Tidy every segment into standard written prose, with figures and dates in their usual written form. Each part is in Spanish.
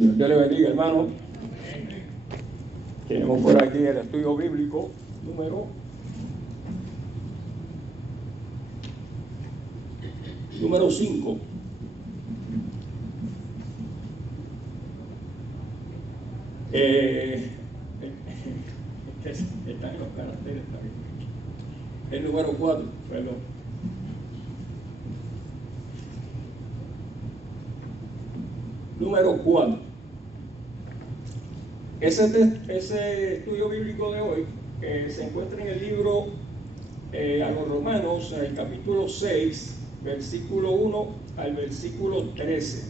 Dios le bendiga, hermano. Tenemos por aquí el estudio bíblico número 5. Están en los caracteres también. El número 4, perdón. Número 4. Ese estudio bíblico de hoy se encuentra en el libro a los Romanos, en el capítulo 6, versículo 1 al versículo 13.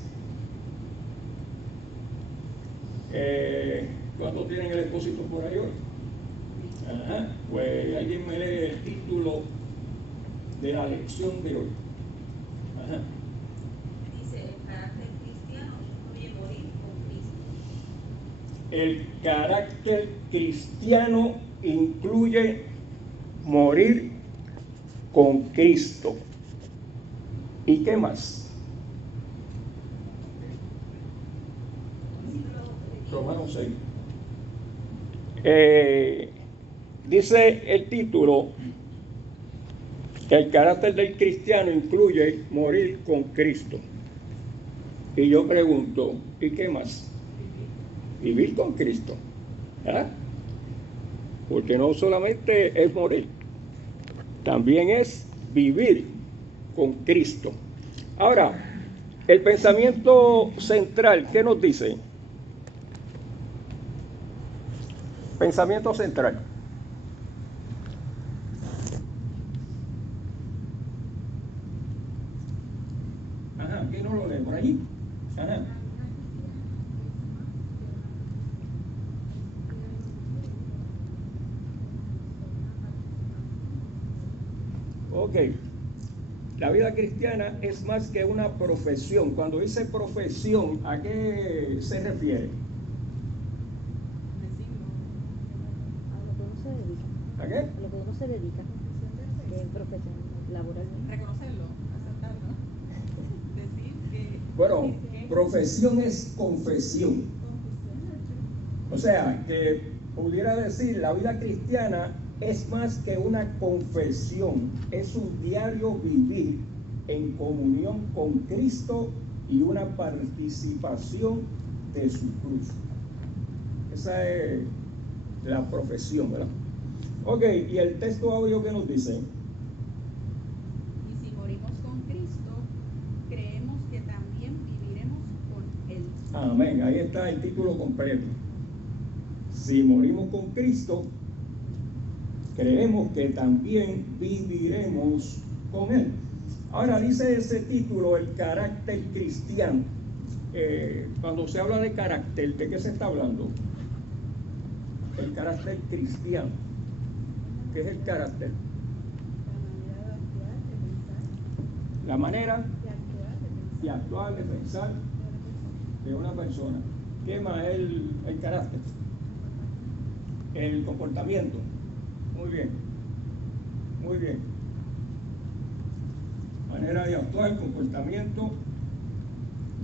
¿Cuántos tienen el expósito por ahí hoy? Ajá, pues alguien me lee el título de la lección de hoy. Ajá. Dice, el carácter cristiano incluye morir con Cristo. El carácter cristiano incluye morir con Cristo. ¿Y qué más? Romanos 6. Dice el título que el carácter del cristiano incluye morir con Cristo. Y yo pregunto, ¿y qué más? Vivir con Cristo. ¿Ah? Porque no solamente es morir, también es vivir con Cristo. Ahora, el pensamiento central, ¿qué nos dice? Pensamiento central. Ajá, ¿quién no lo lee por allí? Ajá. Ok. La vida cristiana es más que una profesión. Cuando dice profesión, ¿a qué se refiere? A lo que uno se dedica. ¿A qué? A lo que uno se dedica. Profesión laboralmente. Reconocerlo, aceptarlo. Decir que... Bueno, profesión es confesión. O sea, que pudiera decir, la vida cristiana es más que una confesión, es un diario vivir en comunión con Cristo y una participación de su cruz. Esa es la profesión, ¿verdad? Ok, y el texto audio que nos dice. Y si morimos con Cristo, creemos que también viviremos con Él. Amén, ahí está el título completo. Si morimos con Cristo, creemos que también viviremos con Él. Ahora dice ese título, el carácter cristiano. Cuando se habla de carácter, ¿de qué se está hablando? El carácter cristiano. ¿Qué es el carácter? La manera de actuar, de pensar de una persona. ¿Qué más es el carácter? El comportamiento. Muy bien. Muy bien. Manera de actuar, comportamiento.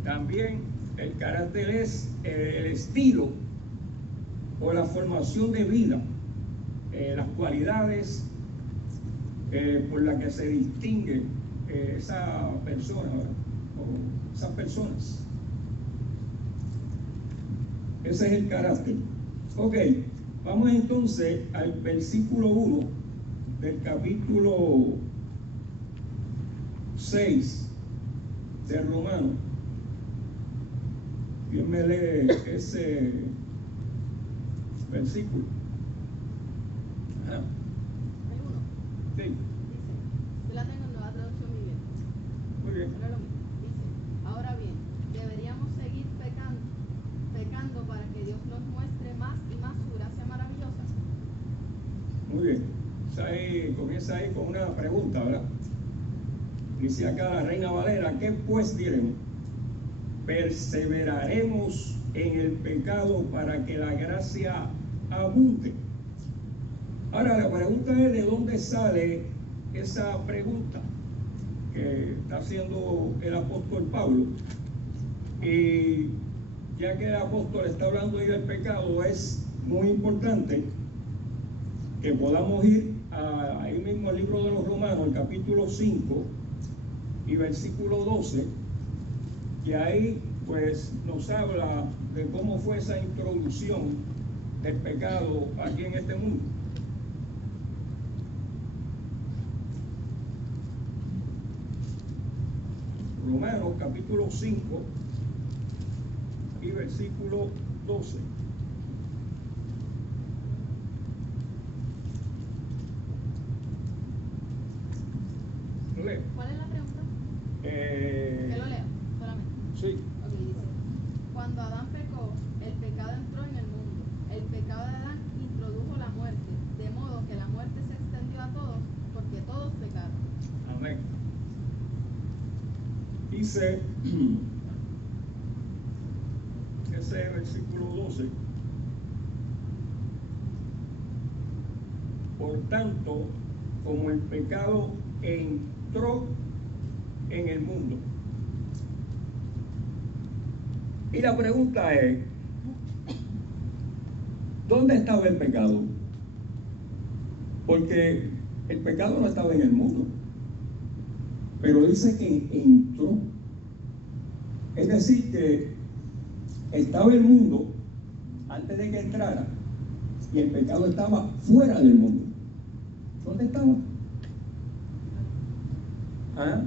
También el carácter es el estilo o la formación de vida, las cualidades por las que se distingue esa persona o esas personas. Ese es el carácter. Ok, vamos entonces al versículo 1 del capítulo 6 de Romanos. ¿Quién me lee ese versículo? Ajá. Hay uno. Sí, Dice, yo la tengo en Nueva Traducción Viviente. muy bien. No es lo mismo. Dice, ahora bien, deberíamos seguir pecando para que Dios nos muestre más y más su gracia maravillosa. Muy bien. Comienza ahí con una pregunta, ¿verdad? Dice acá la Reina Valera, ¿qué pues diremos? ¿Perseveraremos en el pecado para que la gracia abunde? Ahora la pregunta es de dónde sale esa pregunta que está haciendo el apóstol Pablo. Y ya que el apóstol está hablando ahí del pecado, es muy importante que podamos ir ahí mismo al libro de los Romanos, el capítulo 5 y versículo 12, que ahí pues nos habla de cómo fue esa introducción del pecado aquí en este mundo. Romanos capítulo 5 y versículo 12. ¿Lo leo? ¿Cuál es la pregunta? Que lo leo, solamente. Sí. Ok, dice, cuando Adán pecó, el pecado entró en el mundo. El pecado de Adán introdujo la muerte, de modo que la muerte se extendió a todos, porque todos pecaron. Amén. Dice ese versículo 12: por tanto, como el pecado entró en el mundo. Y la pregunta es, ¿dónde estaba el pecado? Porque el pecado no estaba en el mundo, pero dice que entró. Es decir, que estaba el mundo antes de que entrara y el pecado estaba fuera del mundo. ¿Dónde estaba? ¿Ah?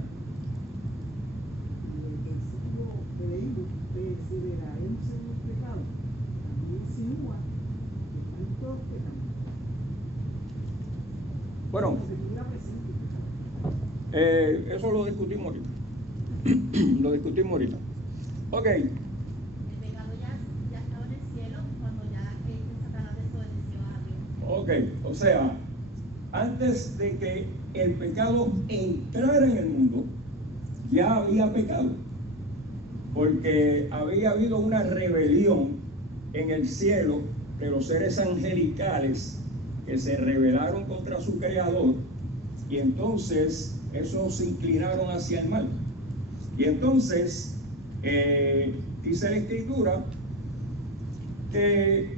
Y el versículo que leímos, perseveraremos en los pecados, también insinúa que están todos pecando. Bueno, Como si estuviera presente el pecado. eso lo discutimos ahorita. Lo discutimos ahorita. Ok, El pecado ya estaba en el cielo cuando ya Satanás desobedeció a Dios. ok, o sea, antes de que el pecado entrara en el mundo, ya había pecado, porque había habido una rebelión en el cielo de los seres angelicales que se rebelaron contra su creador, y entonces esos se inclinaron hacia el mal. Y entonces dice la Escritura que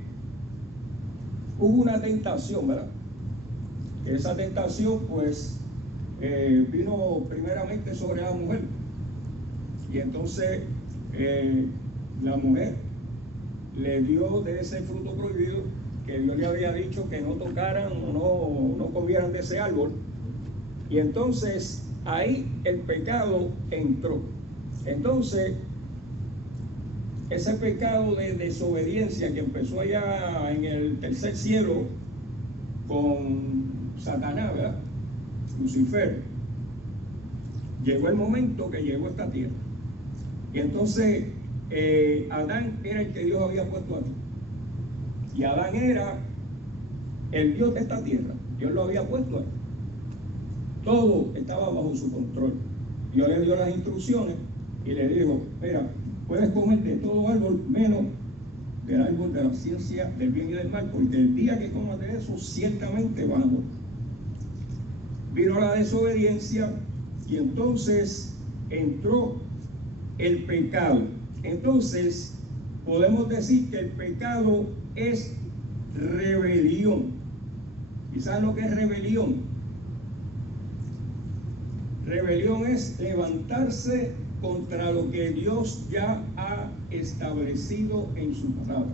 hubo una tentación, ¿verdad? Esa tentación pues vino primeramente sobre la mujer, y entonces la mujer le dio de ese fruto prohibido que Dios le había dicho que no tocaran o no comieran de ese árbol, y entonces ahí el pecado entró. Entonces ese pecado de desobediencia que empezó allá en el tercer cielo con Satanás, ¿verdad? Lucifer, llegó el momento que llegó a esta tierra. Y entonces Adán era el que Dios había puesto aquí, y Adán era el Dios de esta tierra. Dios lo había puesto aquí, todo estaba bajo su control. Dios le dio las instrucciones y le dijo: mira, puedes comer de todo árbol menos del árbol de la ciencia del bien y del mal, porque el día que comas de eso ciertamente vas a morir. Vino la desobediencia y entonces entró el pecado. Entonces podemos decir que el pecado es rebelión. ¿Y saben lo que es rebelión? Rebelión es levantarse contra lo que Dios ya ha establecido en su palabra.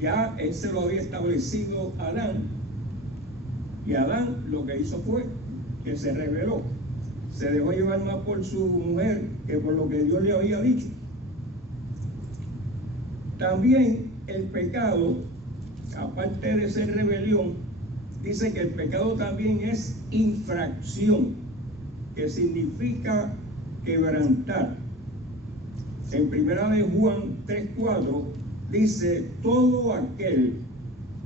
Ya Él se lo había establecido a Adán, y Adán lo que hizo fue que se rebeló, se dejó llevar más por su mujer que por lo que Dios le había dicho. También el pecado, aparte de ser rebelión, dice que el pecado también es infracción, que significa quebrantar. En 1 Juan 3:4 dice: todo aquel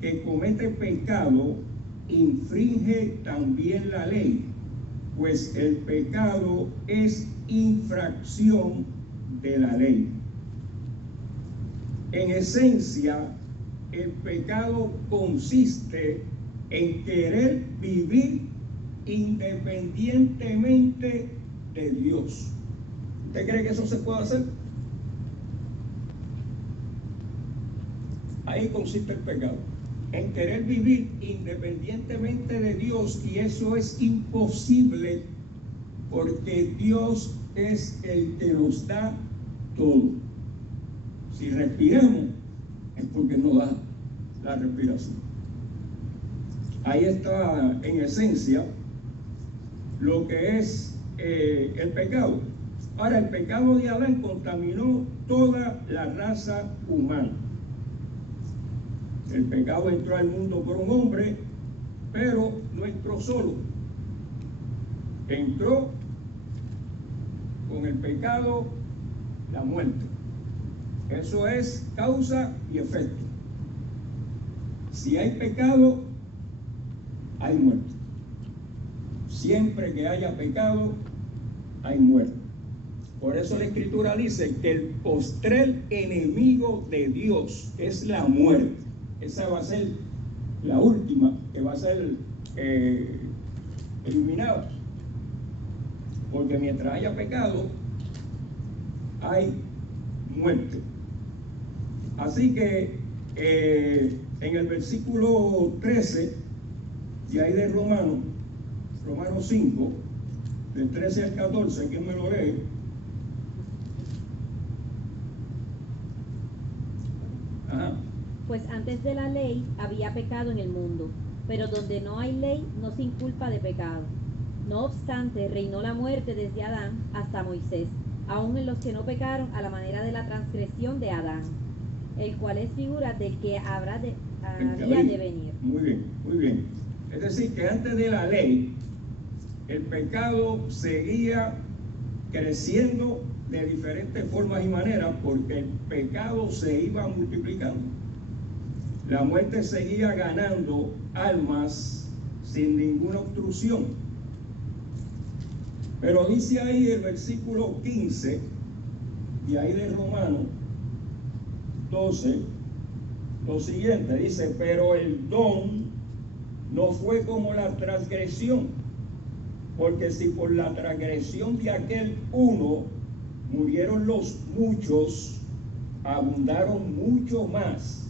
que comete pecado infringe también la ley, pues el pecado es infracción de la ley. En esencia, el pecado consiste en querer vivir independientemente de Dios. ¿Usted cree que eso se puede hacer? Ahí consiste el pecado, en querer vivir independientemente de Dios, y eso es imposible porque Dios es el que nos da todo. Si respiramos es porque nos da la respiración. Ahí está en esencia lo que es el pecado. Ahora, el pecado de Adán contaminó toda la raza humana. El pecado entró al mundo por un hombre, pero no entró solo. Entró con el pecado la muerte. Eso es causa y efecto. Si hay pecado, hay muerte. Siempre que haya pecado, hay muerte. Por eso la Escritura dice que el postrer enemigo de Dios es la muerte. Esa va a ser la última que va a ser eliminada. Porque mientras haya pecado, hay muerte. Así que en el versículo 13, de ahí de Romanos 5, del 13 al 14, ¿quién me lo lee? Ajá. Pues antes de la ley había pecado en el mundo, pero donde no hay ley no se inculpa de pecado. No obstante, reinó la muerte desde Adán hasta Moisés, aun en los que no pecaron a la manera de la transgresión de Adán, el cual es figura del que había de venir. Muy bien, muy bien. Es decir, que antes de la ley, el pecado seguía creciendo de diferentes formas y maneras, porque el pecado se iba multiplicando. La muerte seguía ganando almas sin ninguna obstrucción. Pero dice ahí el versículo 15, y ahí de Romanos 12, lo siguiente, dice: pero el don no fue como la transgresión, porque si por la transgresión de aquel uno murieron los muchos, abundaron mucho más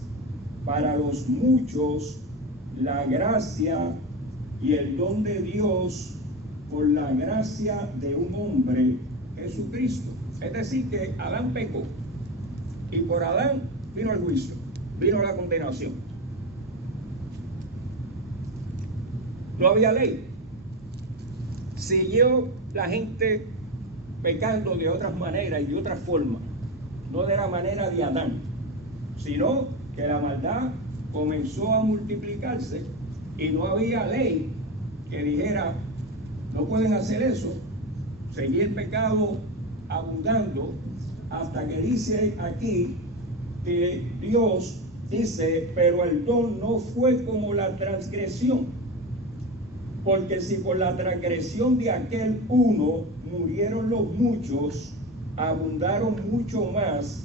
para los muchos la gracia y el don de Dios por la gracia de un hombre, Jesucristo. Es decir, que Adán pecó, y por Adán vino el juicio, vino la condenación. No había ley. Siguió la gente pecando de otras maneras y de otras formas, no de la manera de Adán, sino que la maldad comenzó a multiplicarse y no había ley que dijera: no pueden hacer eso. Seguía el pecado abundando, hasta que dice aquí que Dios dice: pero el don no fue como la transgresión, porque si por la transgresión de aquel uno murieron los muchos, abundaron mucho más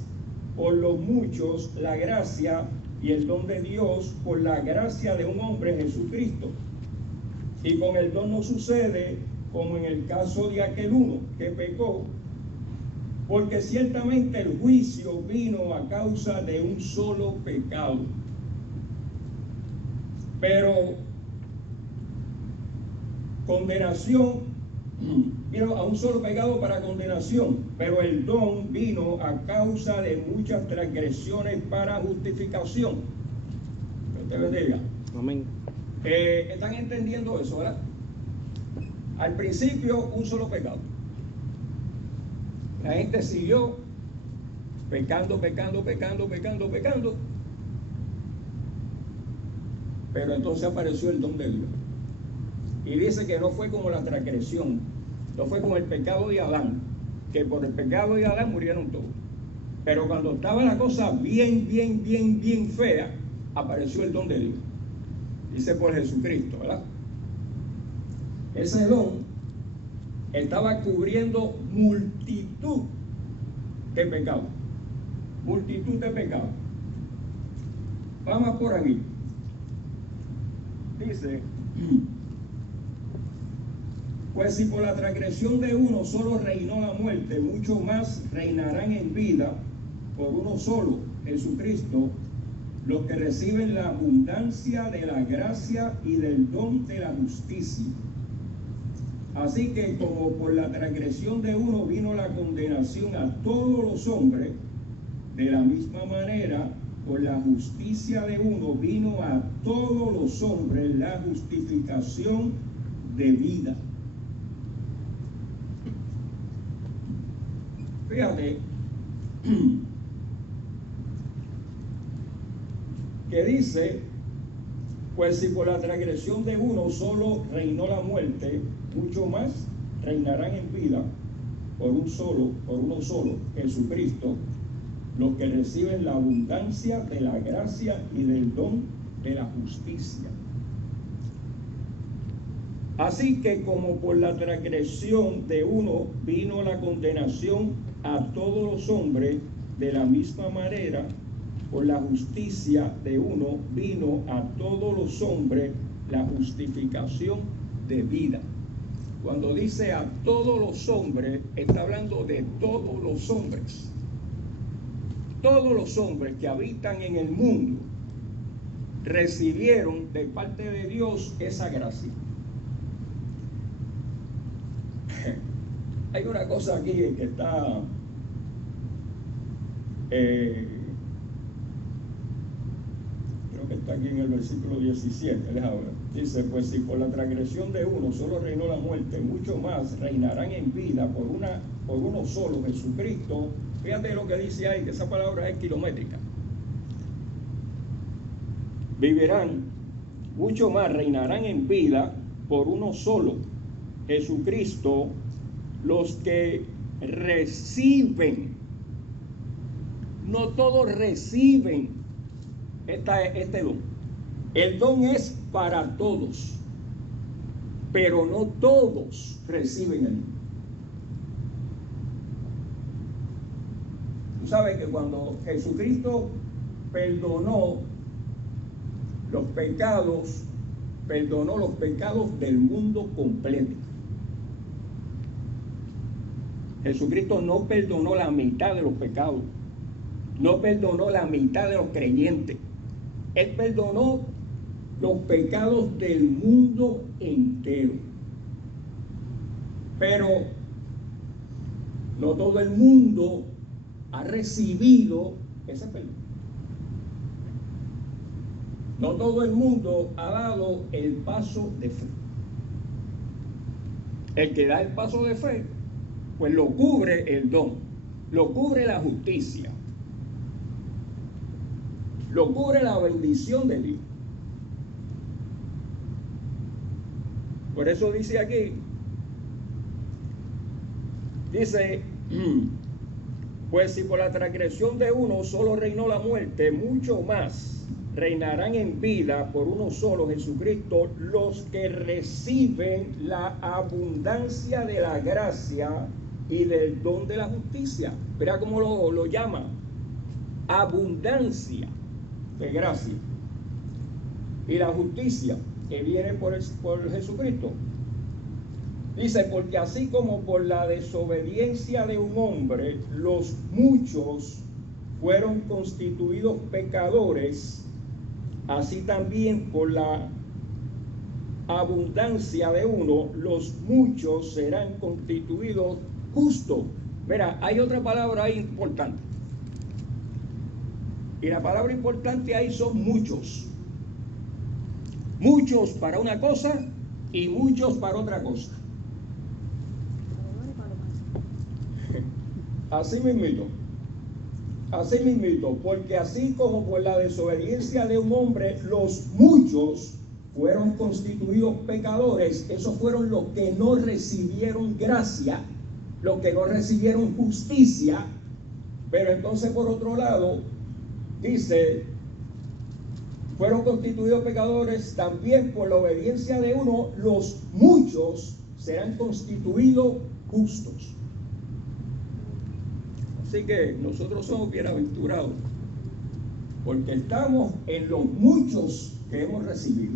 por los muchos la gracia y el don de Dios por la gracia de un hombre, Jesucristo. Y con el don no sucede como en el caso de aquel uno que pecó, porque ciertamente el juicio vino a causa de un solo pecado. Pero condenación vino a un solo pecado para condenación, pero el don vino a causa de muchas transgresiones para justificación. Que te bendiga. Amén. ¿Están entendiendo eso, verdad? Al principio, un solo pecado. La gente siguió pecando, pero entonces apareció el don de Dios. Y dice que no fue como la transgresión, no fue como el pecado de Adán, que por el pecado de Adán murieron todos. Pero cuando estaba la cosa bien fea, apareció el don de Dios. Dice por Jesucristo, ¿verdad? Ese don estaba cubriendo multitud de pecados. Multitud de pecados. Vamos por aquí. Dice: pues si por la transgresión de uno solo reinó la muerte, mucho más reinarán en vida por uno solo, Jesucristo, los que reciben la abundancia de la gracia y del don de la justicia. Así que como por la transgresión de uno vino la condenación a todos los hombres, de la misma manera, por la justicia de uno vino a todos los hombres la justificación de vida. Fíjate que dice, pues si por la transgresión de uno solo reinó la muerte, mucho más reinarán en vida por uno solo, Jesucristo, los que reciben la abundancia de la gracia y del don de la justicia. Así que como por la transgresión de uno vino la condenación a todos los hombres, de la misma manera, por la justicia de uno vino a todos los hombres la justificación de vida. Cuando dice a todos los hombres, está hablando de todos los hombres. Todos los hombres que habitan en el mundo recibieron de parte de Dios esa gracia. Hay una cosa aquí que está creo que está aquí en el versículo 17, déjame ver. Dice, pues si por la transgresión de uno solo reinó la muerte, mucho más reinarán en vida por uno solo, Jesucristo. Fíjate lo que dice ahí, que esa palabra es kilométrica. Vivirán, mucho más reinarán en vida por uno solo, Jesucristo, los que reciben. No todos reciben este don. El don es para todos, pero no todos reciben el don. Tú sabes que cuando Jesucristo perdonó los pecados del mundo completo. Jesucristo no perdonó la mitad de los pecados, no perdonó la mitad de los creyentes. Él perdonó los pecados del mundo entero. Pero no todo el mundo ha recibido ese perdón. No todo el mundo ha dado el paso de fe. El que da el paso de fe, pues lo cubre el don, lo cubre la justicia, lo cubre la bendición de Dios. Por eso dice aquí, dice, pues si por la transgresión de uno solo reinó la muerte, mucho más reinarán en vida por uno solo, Jesucristo, los que reciben la abundancia de la gracia y del don de la justicia. Verá cómo lo llama, abundancia de gracia y la justicia que viene por Jesucristo. Dice, porque así como por la desobediencia de un hombre los muchos fueron constituidos pecadores, así también por la abundancia de uno los muchos serán constituidos justos. Mira, hay otra palabra ahí importante. Y la palabra importante ahí son muchos. Muchos para una cosa y muchos para otra cosa. Así mismito, porque así como por la desobediencia de un hombre los muchos fueron constituidos pecadores, esos fueron los que no recibieron gracia, los que no recibieron justicia. Pero entonces por otro lado dice, fueron constituidos pecadores también por la obediencia de uno, los muchos serán constituidos justos. Así que nosotros somos bienaventurados porque estamos en los muchos que hemos recibido.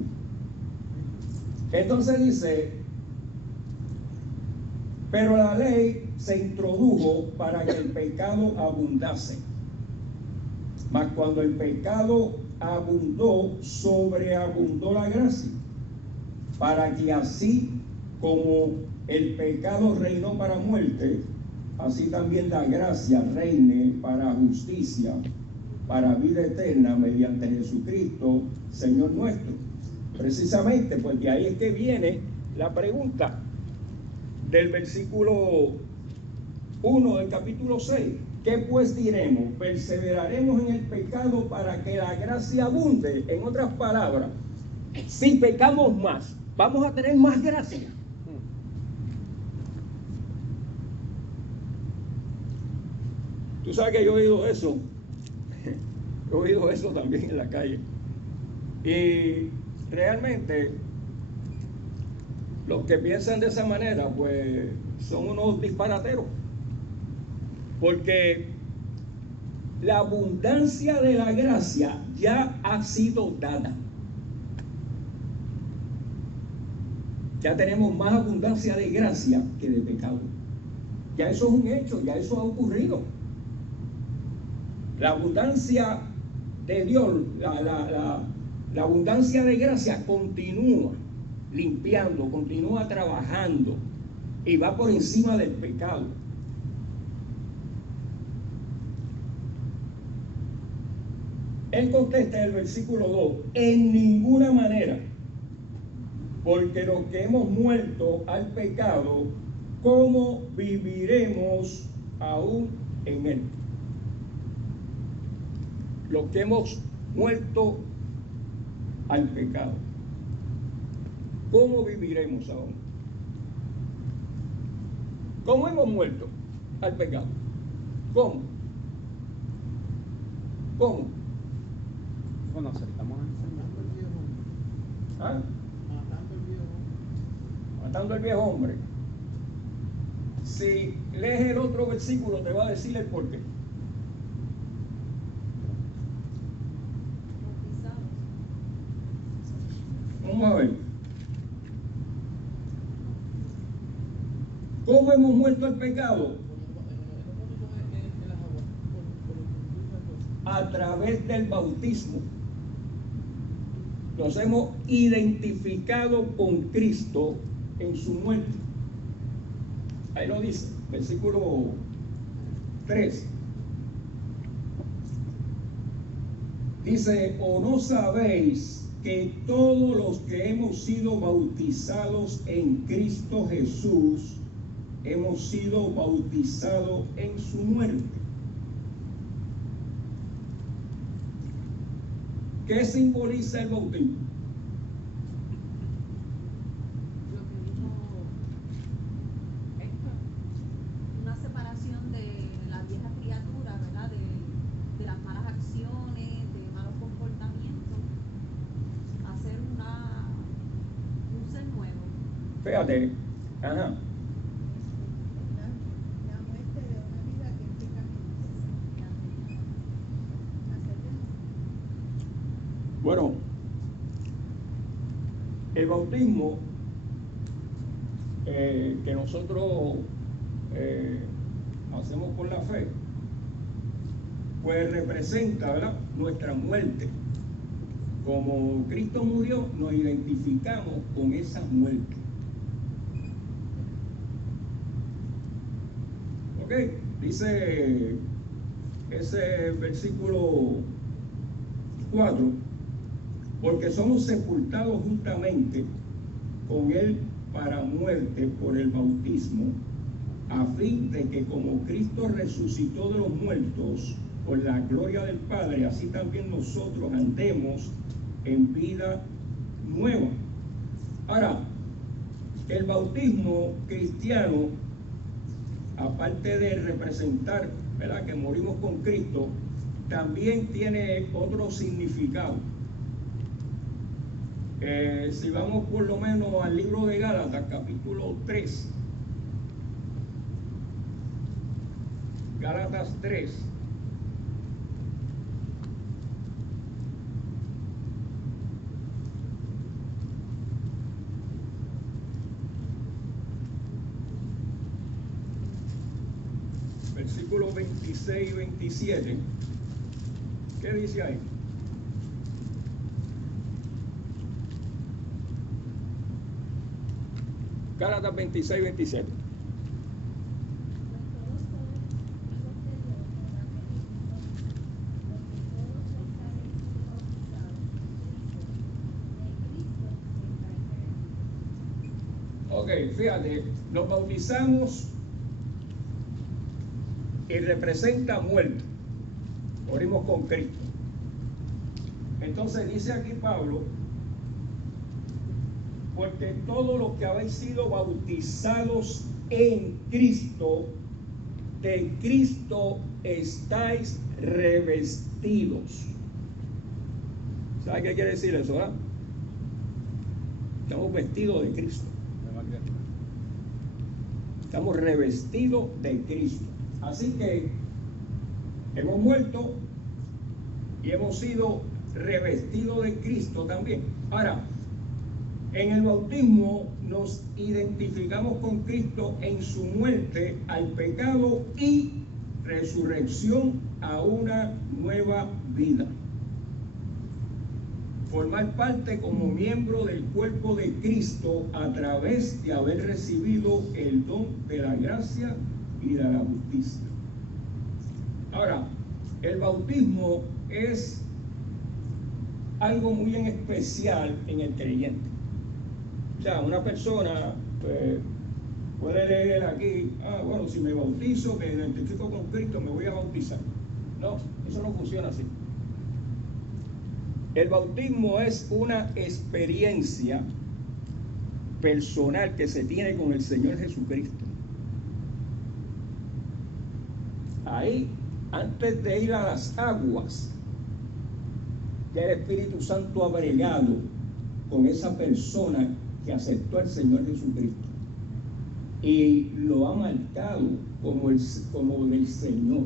Entonces dice, pero la ley se introdujo para que el pecado abundase. Mas cuando el pecado abundó, sobreabundó la gracia, para que así como el pecado reinó para muerte, así también la gracia reine para justicia, para vida eterna, mediante Jesucristo, Señor nuestro. Precisamente, pues de ahí es que viene la pregunta del versículo 1 del capítulo 6. ¿Qué pues diremos? ¿Perseveraremos en el pecado para que la gracia abunde? En otras palabras, si pecamos más, vamos a tener más gracia. Tú sabes que yo he oído eso. He oído eso también en la calle. Y realmente los que piensan de esa manera, pues son unos disparateros. Porque la abundancia de la gracia ya ha sido dada. Ya tenemos más abundancia de gracia que de pecado. Ya eso es un hecho, ya eso ha ocurrido. La abundancia de Dios, la abundancia de gracia continúa limpiando, continúa trabajando y va por encima del pecado. Él contesta en el versículo 2, en ninguna manera, porque los que hemos muerto al pecado, ¿cómo viviremos aún en él? Los que hemos muerto al pecado, ¿cómo viviremos aún? ¿Cómo hemos muerto al pecado? ¿Cómo? ¿Cómo? Bueno, estamos enseñando el viejo. ¿Ah? Matando el viejo. Matando al viejo hombre. Si lees el otro versículo, te va a decir el porqué. Vamos a ver. ¿Cómo hemos muerto al pecado? A través del bautismo. Nos hemos identificado con Cristo en su muerte. Ahí lo dice, versículo 3. Dice, ¿o no sabéis que todos los que hemos sido bautizados en Cristo Jesús, hemos sido bautizados en su muerte? ¿Qué simboliza el bautismo? Lo que dijo Héctor, una separación de la vieja criatura, ¿verdad? De las malas acciones, de malos comportamientos, hacer un ser nuevo. Fíjate, ajá. La muerte de una vida que es pecaminosa. Bueno, el bautismo que nosotros hacemos por la fe, pues representa, ¿verdad?, nuestra muerte. Como Cristo murió, nos identificamos con esa muerte. ¿Ok? Dice ese versículo 4, porque somos sepultados juntamente con Él para muerte por el bautismo, a fin de que como Cristo resucitó de los muertos por la gloria del Padre, así también nosotros andemos en vida nueva. Ahora, el bautismo cristiano, aparte de representar, ¿verdad?, que morimos con Cristo, también tiene otro significado. Si vamos por lo menos al libro de Gálatas, capítulo 3, Gálatas 3, versículos 26 y 27, ¿ok? ¿Qué dice ahí? Gálatas 26, 27. Ok, fíjate, nos bautizamos y representa muerte. Morimos con Cristo. Entonces dice aquí Pablo, porque todos los que habéis sido bautizados en Cristo, de Cristo estáis revestidos. ¿Sabe qué quiere decir eso? Estamos vestidos de Cristo. Estamos revestidos de Cristo. Así que hemos muerto y hemos sido revestidos de Cristo también. Ahora, en el bautismo nos identificamos con Cristo en su muerte al pecado y resurrección a una nueva vida. Formar parte como miembro del cuerpo de Cristo a través de haber recibido el don de la gracia y de la justicia. Ahora, el bautismo es algo muy en especial en el creyente. O sea, una persona puede leer aquí, bueno, si me bautizo, me identifico con Cristo, me voy a bautizar. No, eso no funciona así. El bautismo es una experiencia personal que se tiene con el Señor Jesucristo. Ahí, antes de ir a las aguas, ya el Espíritu Santo ha bregado con esa persona que aceptó al Señor Jesucristo y lo ha marcado como del Señor.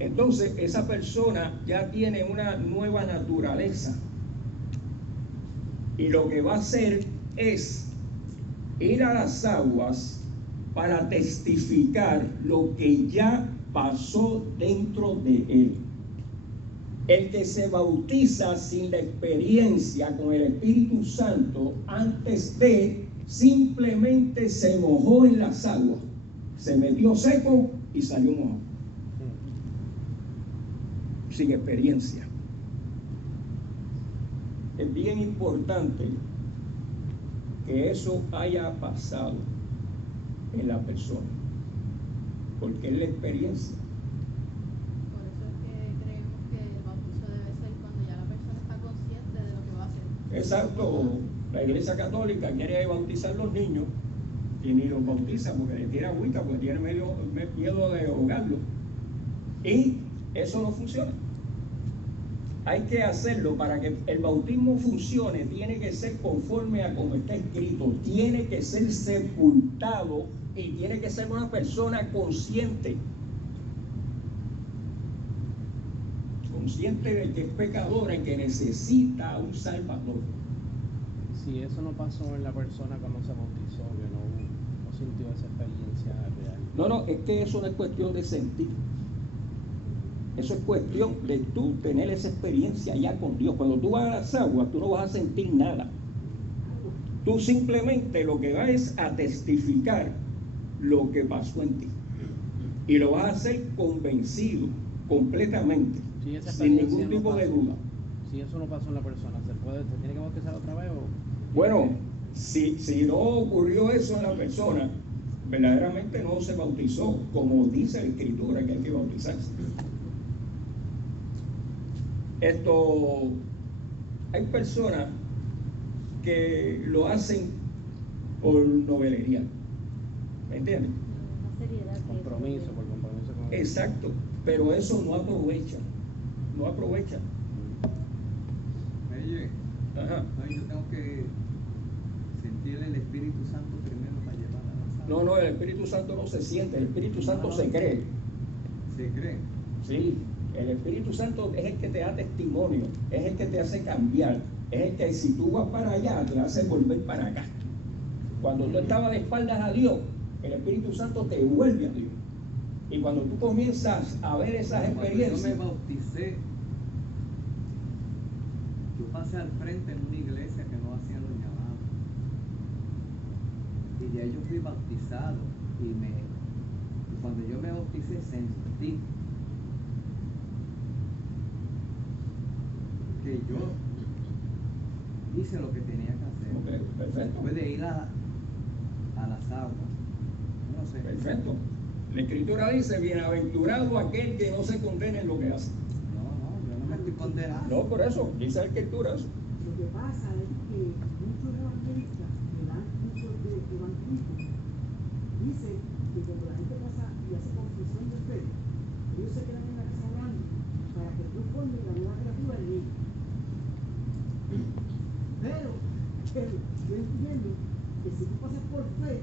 Entonces esa persona ya tiene una nueva naturaleza y lo que va a hacer es ir a las aguas para testificar lo que ya pasó dentro de él. El que se bautiza sin la experiencia con el Espíritu Santo antes de, simplemente se mojó en las aguas, se metió seco y salió mojado, sin experiencia. Es bien importante que eso haya pasado en la persona, porque es la experiencia. Por eso es que creemos que el bautizo debe ser cuando ya la persona está consciente de lo que va a hacer. Exacto. La Iglesia Católica quiere bautizar a los niños y ni los bautiza porque les tiene agüita, porque tiene miedo de ahogarlos. Y eso no funciona. Hay que hacerlo para que el bautismo funcione, tiene que ser conforme a como está escrito, tiene que ser sepultado y tiene que ser una persona consciente de que es pecadora y que necesita un salvador. Si eso no pasó en la persona cuando se bautizó, que no sintió esa experiencia real. No, es que eso no es cuestión de sentir. Eso es cuestión de tú tener esa experiencia ya con Dios. Cuando tú vas a las aguas, tú no vas a sentir nada. Tú simplemente lo que vas es a testificar lo que pasó en ti. Y lo vas a hacer convencido, completamente, Si esa sin ningún experiencia tipo no de pasó, duda. Si eso no pasó en la persona, ¿se tiene que bautizar otra vez o? Bueno, si no ocurrió eso en la persona, verdaderamente no se bautizó, como dice la Escritura que hay que bautizarse. Hay personas que lo hacen por novelería, ¿me entiendes? Por Compromiso con el... Exacto, pero eso no aprovecha. Oye, Ajá. no, yo tengo que sentir el Espíritu Santo primero para llevar a la sala. No, el Espíritu Santo no se siente, el Espíritu Santo se cree. ¿Se cree? Sí, el Espíritu Santo es el que te da testimonio, es el que te hace cambiar, es el que si tú vas para allá te hace volver para acá. Cuando tú estabas de espaldas a Dios, el Espíritu Santo te vuelve a Dios. Y cuando tú comienzas a ver esas Cuando experiencias, yo me bauticé, pasé al frente en una iglesia que no hacían los llamados. Y de ahí yo fui bautizado y cuando yo me bauticé sentí que yo hice lo que tenía que hacer. Ok, perfecto. Después de ir a las aguas. No sé. Perfecto. La Escritura dice, bienaventurado aquel que no se condena en lo que hace. No, yo no me estoy condenando. No, por eso, dice la Escritura eso. Lo que pasa es que muchos evangelistas que dan cursos de evangelismo dicen que cuando la gente pasa y hace confesión de fe, ellos se quedan en la casa hablando para que Dios forme la nueva criatura en ellos. Pero yo entiendo que si tú pasas por fe,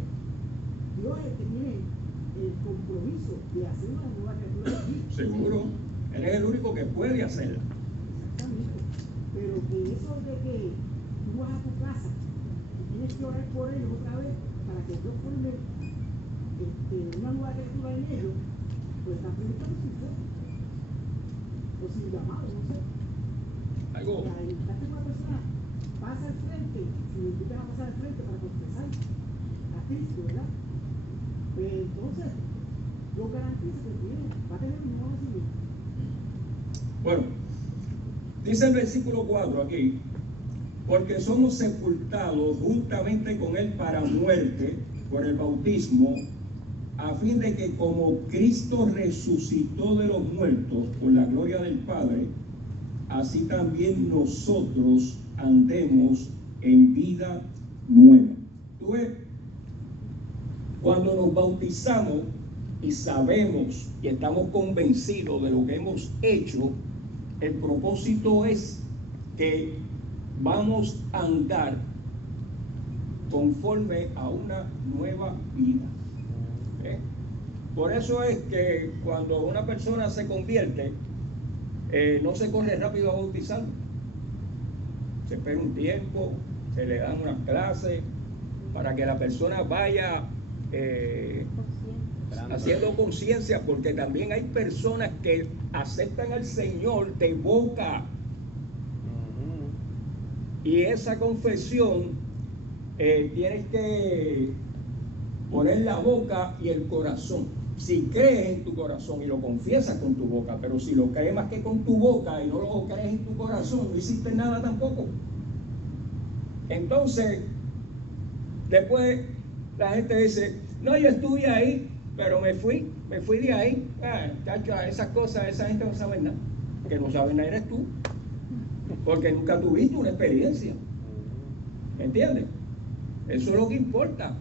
Dios es el que tiene el compromiso de hacer una nueva criatura en ti. Seguro. Él es el único que puede hacerla. Exactamente. Pero que eso de que tú vas a tu casa y tienes que orar por ellos otra vez para que Dios forme una nueva criatura en ellos, pues están predicando sin fe. O sin llamado, no sé. Algo. Y ahí está que una persona pasa al frente, si le invitan a pasar al frente para confesar a Cristo, ¿verdad? Pues entonces, yo garantizo que va a tener un nuevo nacimiento. Bueno, dice el versículo 4 aquí, porque somos sepultados juntamente con él para muerte por el bautismo, a fin de que como Cristo resucitó de los muertos por la gloria del Padre, así también nosotros andemos en vida nueva. ¿Tú ves? Cuando nos bautizamos y sabemos y estamos convencidos de lo que hemos hecho, el propósito es que vamos a andar conforme a una nueva vida. ¿Eh? Por eso es que cuando una persona se convierte, no se corre rápido a bautizar. Se espera un tiempo, se le dan unas clases para que la persona vaya haciendo conciencia, porque también hay personas que aceptan al Señor de boca. Y esa confesión tienes que poner la boca y el corazón. Si crees en tu corazón y lo confiesas con tu boca, pero si lo crees más que con tu boca y no lo crees en tu corazón, no hiciste nada tampoco. Entonces, después la gente dice, no, yo estuve ahí, pero me fui de ahí. Chacho, esas cosas, esa gente no sabe nada. Que no sabe nada eres tú, porque nunca tuviste una experiencia. ¿Entiendes? Eso es lo que importa.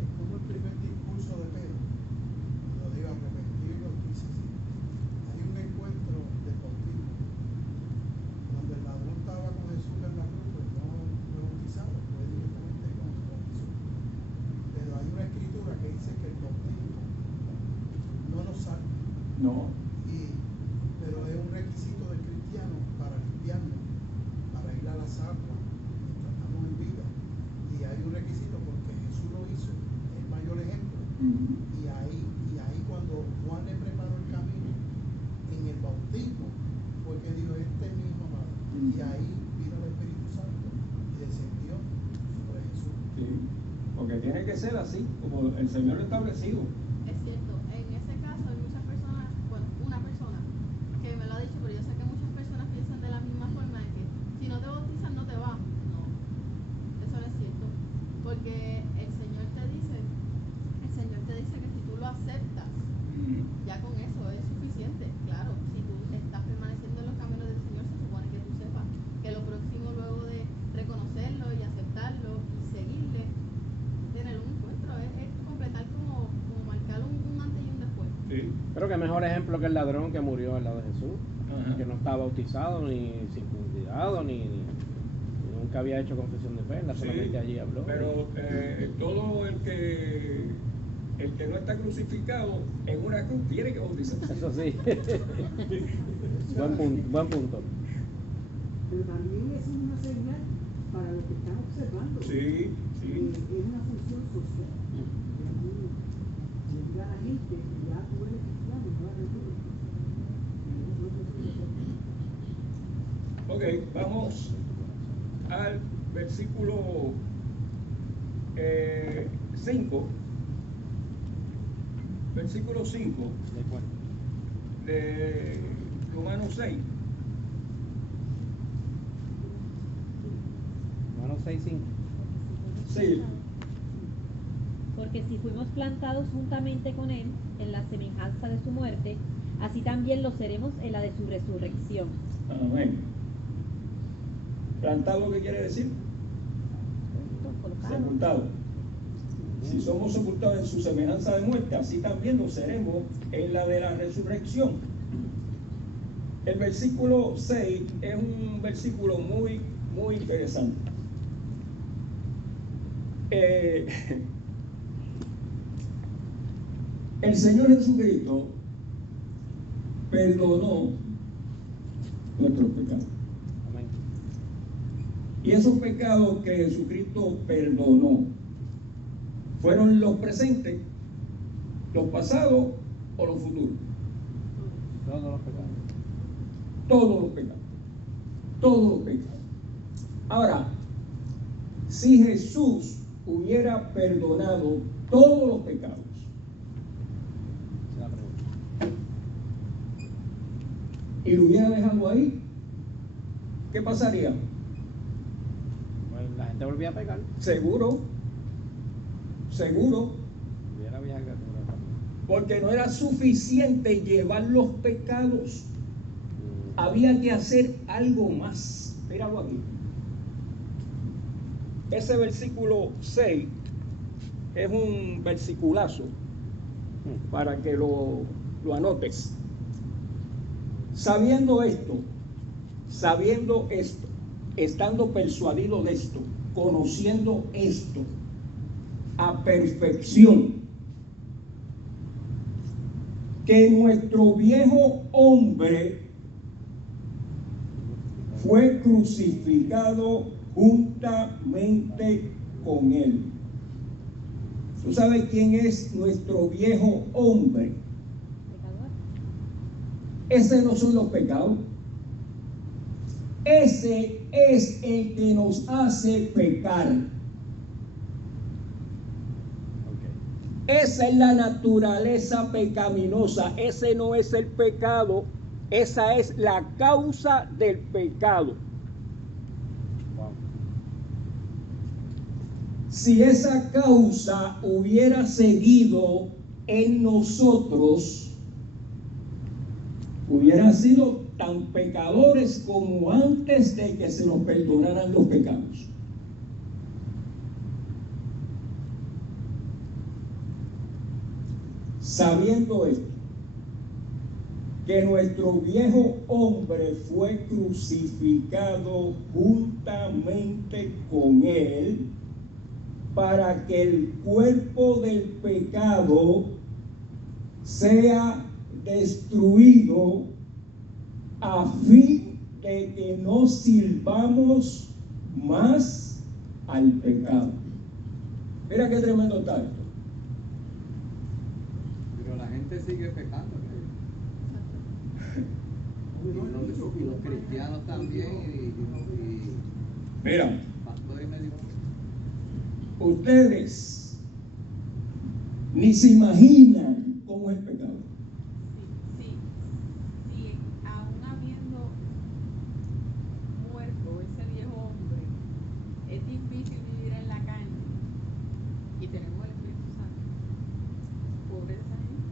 Es como el primer discurso de Pedro, lo digo, arrepentir y bautizarse. Hay un encuentro de bautismo, donde el ladrón estaba con Jesús en la cruz, pues no fue bautizado, fue directamente con su bautizo. Pero hay una escritura que dice que el bautismo no nos salva. No. Pero es un requisito del cristiano para limpiarnos, para ir a las aguas mientras estamos en vida. Y hay un requisito porque Jesús lo hizo, es el mayor ejemplo. Y ahí cuando Juan le preparó el camino, en el bautismo fue que dijo, este es mi hijo amado. Y ahí vino el Espíritu Santo y descendió sobre Jesús. Sí, porque tiene que ser así, como el Señor lo ha establecido. Es cierto, en ese caso hay muchas personas, bueno, una persona que me lo ha dicho, pero yo sé que muchas personas piensan de la misma forma de que si no te bautizan no te vas. No, eso no es cierto, porque el Señor te dice que si tú lo aceptas, ya con eso es suficiente. Claro, si tú estás permaneciendo en los caminos del Señor, se supone que tú sepas que lo próximo luego de reconocerlo y aceptarlo y seguirle, tener un encuentro, es completar como marcar un antes y un después. Sí. Creo que mejor ejemplo que el ladrón que murió al lado de Jesús, que no estaba bautizado, ni circuncidado, ni nunca había hecho confesión de fe, solamente allí habló. Pero todo el que no está crucificado en una cruz tiene que bautizarse. Eso sí. Buen punto. Pero también es una señal para los que están observando. Sí. Es una función social. Le diga a la gente que ya tú eres cristiano, no la criatura. Ok, vamos al versículo 5. Versículo 5 de Romanos 6. Romanos 6:5. Sí. Porque si fuimos plantados juntamente con él en la semejanza de su muerte, así también lo seremos en la de su resurrección. Amén. ¿Plantado qué quiere decir? Sepultado. Si somos sepultados en su semejanza de muerte, así también lo seremos en la de la resurrección. El versículo 6 es un versículo muy, muy interesante. El Señor Jesucristo perdonó nuestros pecados. Amén. Y esos pecados que Jesucristo perdonó fueron los presentes, los pasados o los futuros. Todos los pecados. Todos los pecados. Todos los pecados. Ahora, si Jesús hubiera perdonado todos los pecados, Esa es la pregunta. y lo hubiera dejado ahí, ¿qué pasaría? Bueno, la gente volvía a pecar. Seguro, Hubiera vieja criatura también. porque no era suficiente llevar los pecados, había que hacer algo más. Míralo aquí. Ese versículo 6 es un versiculazo para que lo anotes. Sabiendo esto, estando persuadido de esto, conociendo esto a perfección, que nuestro viejo hombre fue crucificado juntamente con él. ¿Tú sabes quién es nuestro viejo hombre? Ese no son los pecados. Ese es el que nos hace pecar. Esa es la naturaleza pecaminosa. Ese no es el pecado. Esa es la causa del pecado. Wow. Si esa causa hubiera seguido en nosotros, hubieran sido tan pecadores como antes de que se nos perdonaran los pecados. Sabiendo esto, que nuestro viejo hombre fue crucificado juntamente con él, para que el cuerpo del pecado sea destruido, a fin de que no sirvamos más al pecado. Mira qué tremendo está esto. Pero la gente sigue pecando. Y los cristianos también. Mira, Pastores medio. ustedes ni se imaginan cómo es el pecado. Sí, aún habiendo muerto ese viejo hombre, es difícil vivir en la carne y tenemos el Espíritu Santo. Pobre esa gente.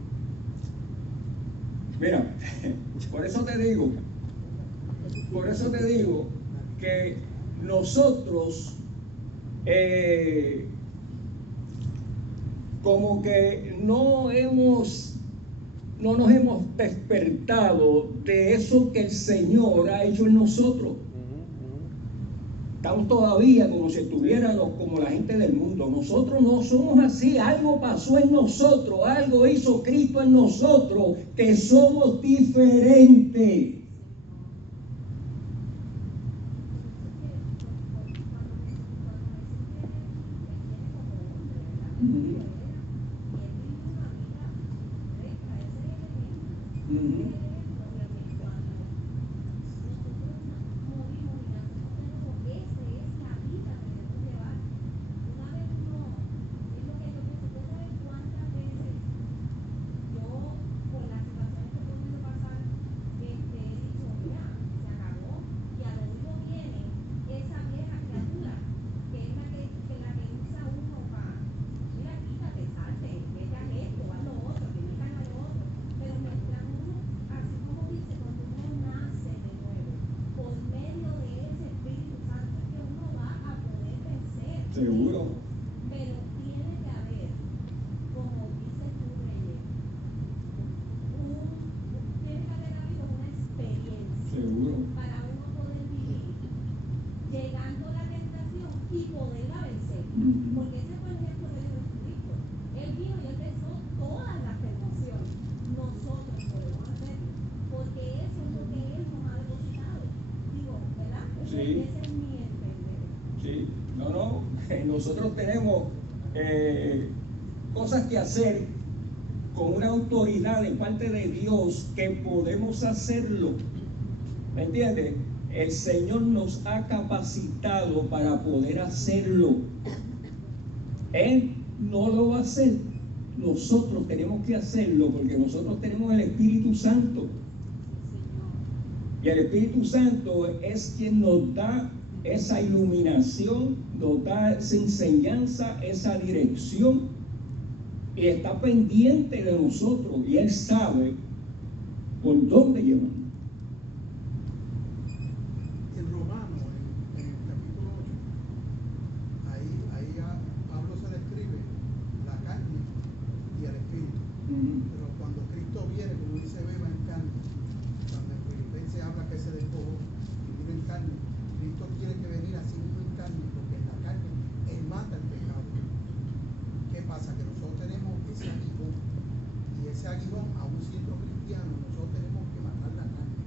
Mira, por eso te digo que nosotros como que no nos hemos despertado de eso que el Señor ha hecho en nosotros. Estamos todavía como si estuviéramos como la gente del mundo. Nosotros no somos así. Algo pasó en nosotros, algo hizo Cristo en nosotros, que somos diferentes. Seguro. Pero tiene que haber, como dices tú, Reyes, tiene que haber habido una experiencia. Seguro. Para uno poder vivir, llegando a la tentación y poderla vencer. Porque ese fue el ejemplo de Jesucristo. Él vino y él venció todas las tentaciones. Nosotros podemos hacerlo, porque eso es lo que él nos ha depositado. Digo, ¿verdad? Sí. Ese es mi entender. Sí, no, nosotros tenemos cosas que hacer con una autoridad de parte de Dios que podemos hacerlo. ¿Me entiendes? El Señor nos ha capacitado para poder hacerlo. Él no lo va a hacer. Nosotros tenemos que hacerlo porque nosotros tenemos el Espíritu Santo. Y el Espíritu Santo es quien nos da esa iluminación, nos da esa enseñanza, esa dirección, y está pendiente de nosotros, y Él sabe por dónde llevamos. En Romanos, en el capítulo 8, ahí Pablo se describe la carne y el espíritu. Pero cuando Cristo viene, como dice Beba, en carne, cuando en Filipenses habla que se despojó y vino en carne, Cristo tiene que venir así mismo en carne, porque en la carne Él mata el pecado. ¿Qué pasa? Que nosotros tenemos ese aguijón, y ese aguijón, aún siendo cristianos, nosotros tenemos que matar la carne.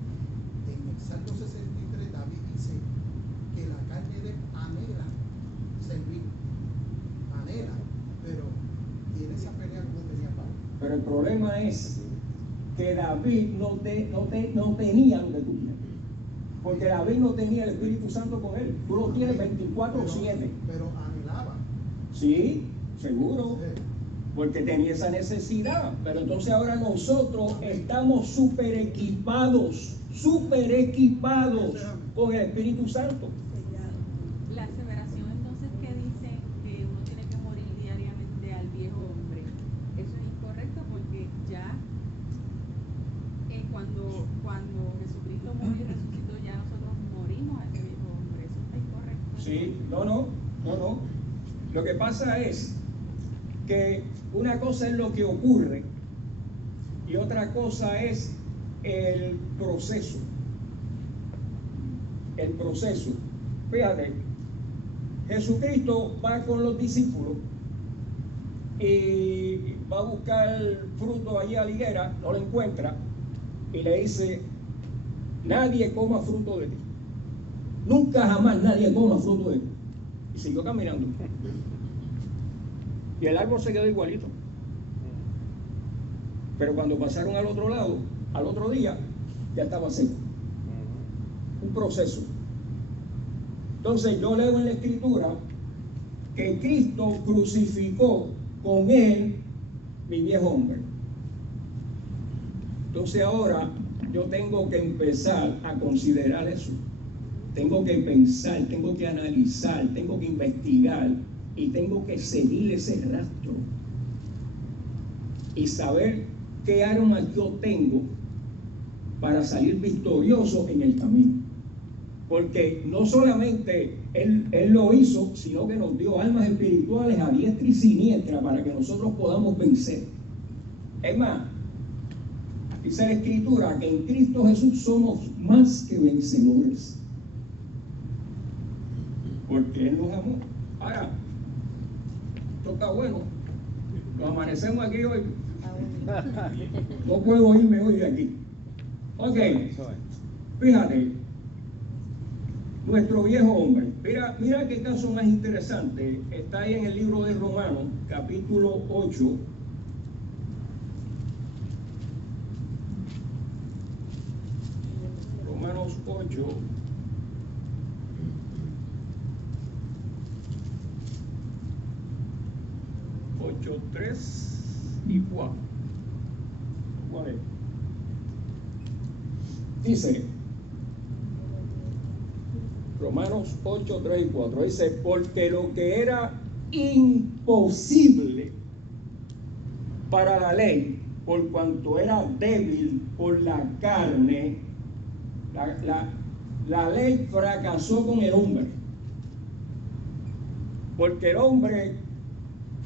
En el Salmo 63, David dice que la carne de él anhela servir, anhela, pero tiene esa pelea como tenía Pablo. Pero el problema es que David no tenía lo que tú tienes. Porque David no tenía el Espíritu Santo con él. Tú lo tienes 24/7. Pero anhelaba. Sí, seguro. Porque tenía esa necesidad. Pero entonces ahora nosotros estamos súper equipados con el Espíritu Santo. La aseveración entonces que dice que uno tiene que morir diariamente al viejo hombre, eso es incorrecto porque ya cuando Jesucristo murió y resucitó, ya nosotros morimos a ese viejo hombre. Eso está incorrecto. Sí, no. Lo que pasa es que una cosa es lo que ocurre y otra cosa es el proceso. El proceso. Fíjate, Jesucristo va con los discípulos y va a buscar fruto allí a la higuera, no lo encuentra y le dice: nadie coma fruto de ti. Nunca jamás nadie coma fruto de ti. Y siguió caminando. Y el árbol se quedó igualito. Pero cuando pasaron al otro lado, al otro día, ya estaba seco. Un proceso. Entonces yo leo en la Escritura que Cristo crucificó con él mi viejo hombre. Entonces ahora yo tengo que empezar a considerar eso. Tengo que pensar, tengo que analizar, tengo que investigar y tengo que seguir ese rastro y saber qué armas yo tengo para salir victorioso en el camino. Porque no solamente él lo hizo, sino que nos dio armas espirituales a diestra y siniestra para que nosotros podamos vencer. Es más, dice la Escritura que en Cristo Jesús somos más que vencedores. Porque Él nos amó. Ahora, esto está bueno. Nos amanecemos aquí hoy. No puedo irme hoy de aquí. Ok, fíjate. Nuestro viejo hombre. Mira qué caso más interesante. Está ahí en el libro de Romanos, capítulo 8. Romanos 8. 8, 3 y 4. ¿Cuál es? Dice Romanos 8, 3 y 4. Dice: porque lo que era imposible para la ley, por cuanto era débil por la carne, la ley fracasó con el hombre. porque el hombre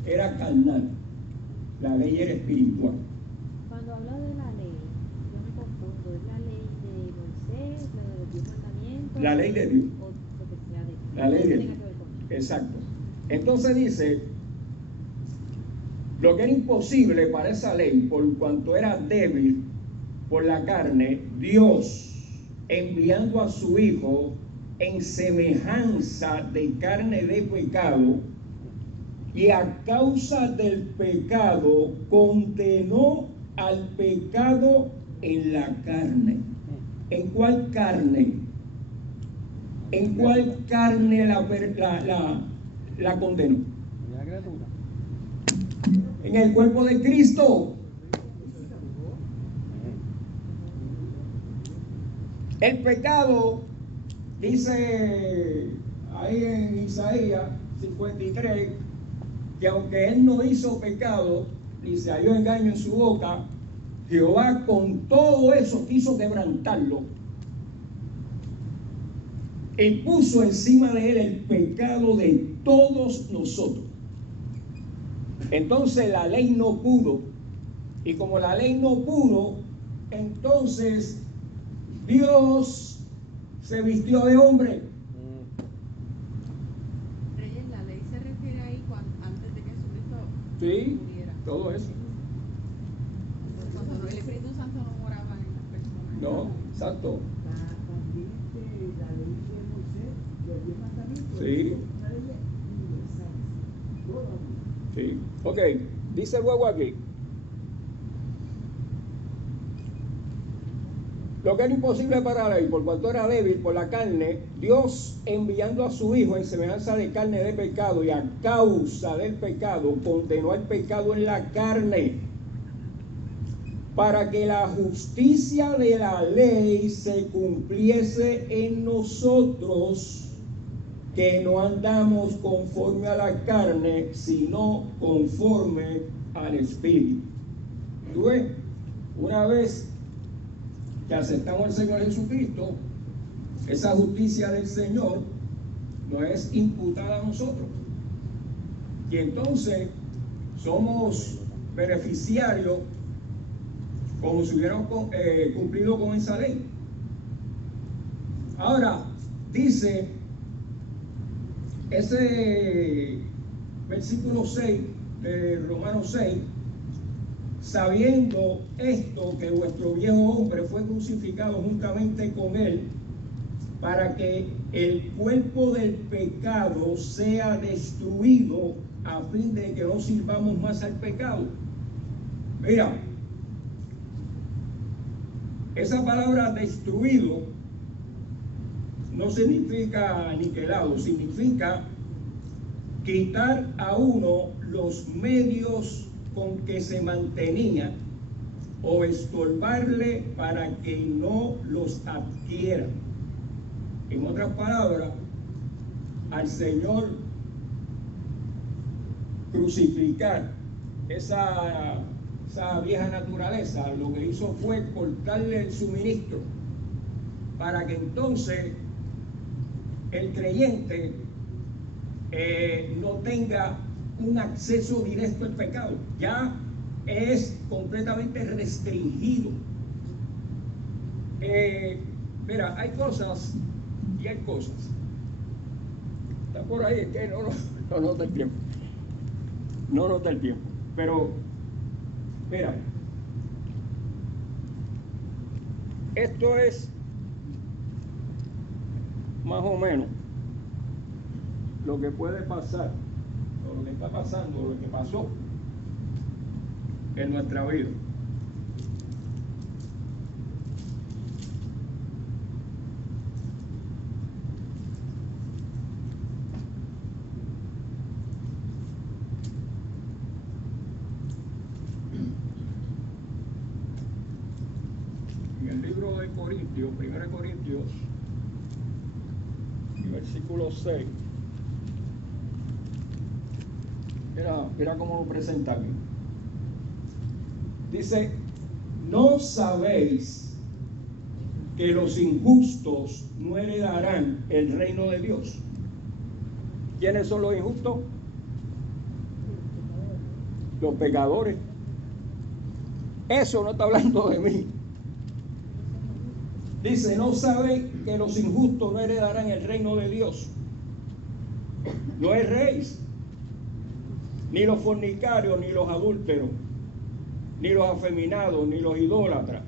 era carnal, la ley era espiritual. Cuando habla de la ley, yo me confundo, ¿es la ley de Moisés, la de los 10 mandamientos? La ley de Dios. O lo que sea de La ley de que Dios. tenga que ver con eso. Exacto. Entonces dice, lo que era imposible para esa ley, por cuanto era débil por la carne, Dios, enviando a su Hijo en semejanza de carne de pecado, y a causa del pecado condenó al pecado en la carne. ¿En cuál carne? ¿En cuál carne la condenó? La criatura. En el cuerpo de Cristo. El pecado, dice ahí en Isaías 53, que aunque él no hizo pecado, dice, halló engaño en su boca, Jehová con todo eso quiso quebrantarlo y puso encima de él el pecado de todos nosotros. Entonces la ley no pudo, y como la ley no pudo, entonces Dios se vistió de hombre. Reyes, la ley se refiere ahí antes de que Jesucristo Sí, muriera. todo eso. Cuando el Espíritu Santo no moraba en las personas. No, exacto. También la ley de Moisés, los 10 mandamientos, Sí. una ley universal. Toda una. Sí. Ok, dice luego aquí. Lo que era imposible para la ley, por cuanto era débil por la carne, Dios, enviando a su Hijo en semejanza de carne de pecado, y a causa del pecado condenó al pecado en la carne, para que la justicia de la ley se cumpliese en nosotros, que no andamos conforme a la carne, sino conforme al Espíritu. ¿Tú ves? Una vez que aceptamos al Señor Jesucristo, esa justicia del Señor nos es imputada a nosotros. Y entonces somos beneficiarios como si hubiéramos cumplido con esa ley. Ahora, dice ese versículo 6 de Romanos 6, sabiendo esto, que vuestro viejo hombre fue crucificado juntamente con él, para que el cuerpo del pecado sea destruido, a fin de que no sirvamos más al pecado. Mira, esa palabra destruido no significa aniquilado, significa quitar a uno los medios con que se mantenía o estorbarle para que no los adquiera. En otras palabras, al Señor crucificar esa vieja naturaleza, lo que hizo fue cortarle el suministro para que entonces el creyente no tenga un acceso directo al pecado. Ya es completamente restringido. Mira, hay cosas y hay cosas. Está por ahí, es que no nota el tiempo. No nota el tiempo. Pero, mira, esto es más o menos lo que puede pasar, o lo que está pasando, o lo que pasó en nuestra vida. En el libro de Corintios, 1 Corintios, versículo 6, mira cómo lo presenta aquí. Dice, ¿no sabéis que los injustos no heredarán el reino de Dios? ¿Quiénes son los injustos? Los pecadores. Eso no está hablando de mí. Dice, ¿no saben que los injustos no heredarán el reino de Dios? No erréis, ni los fornicarios, ni los adúlteros, ni los afeminados, ni los idólatras,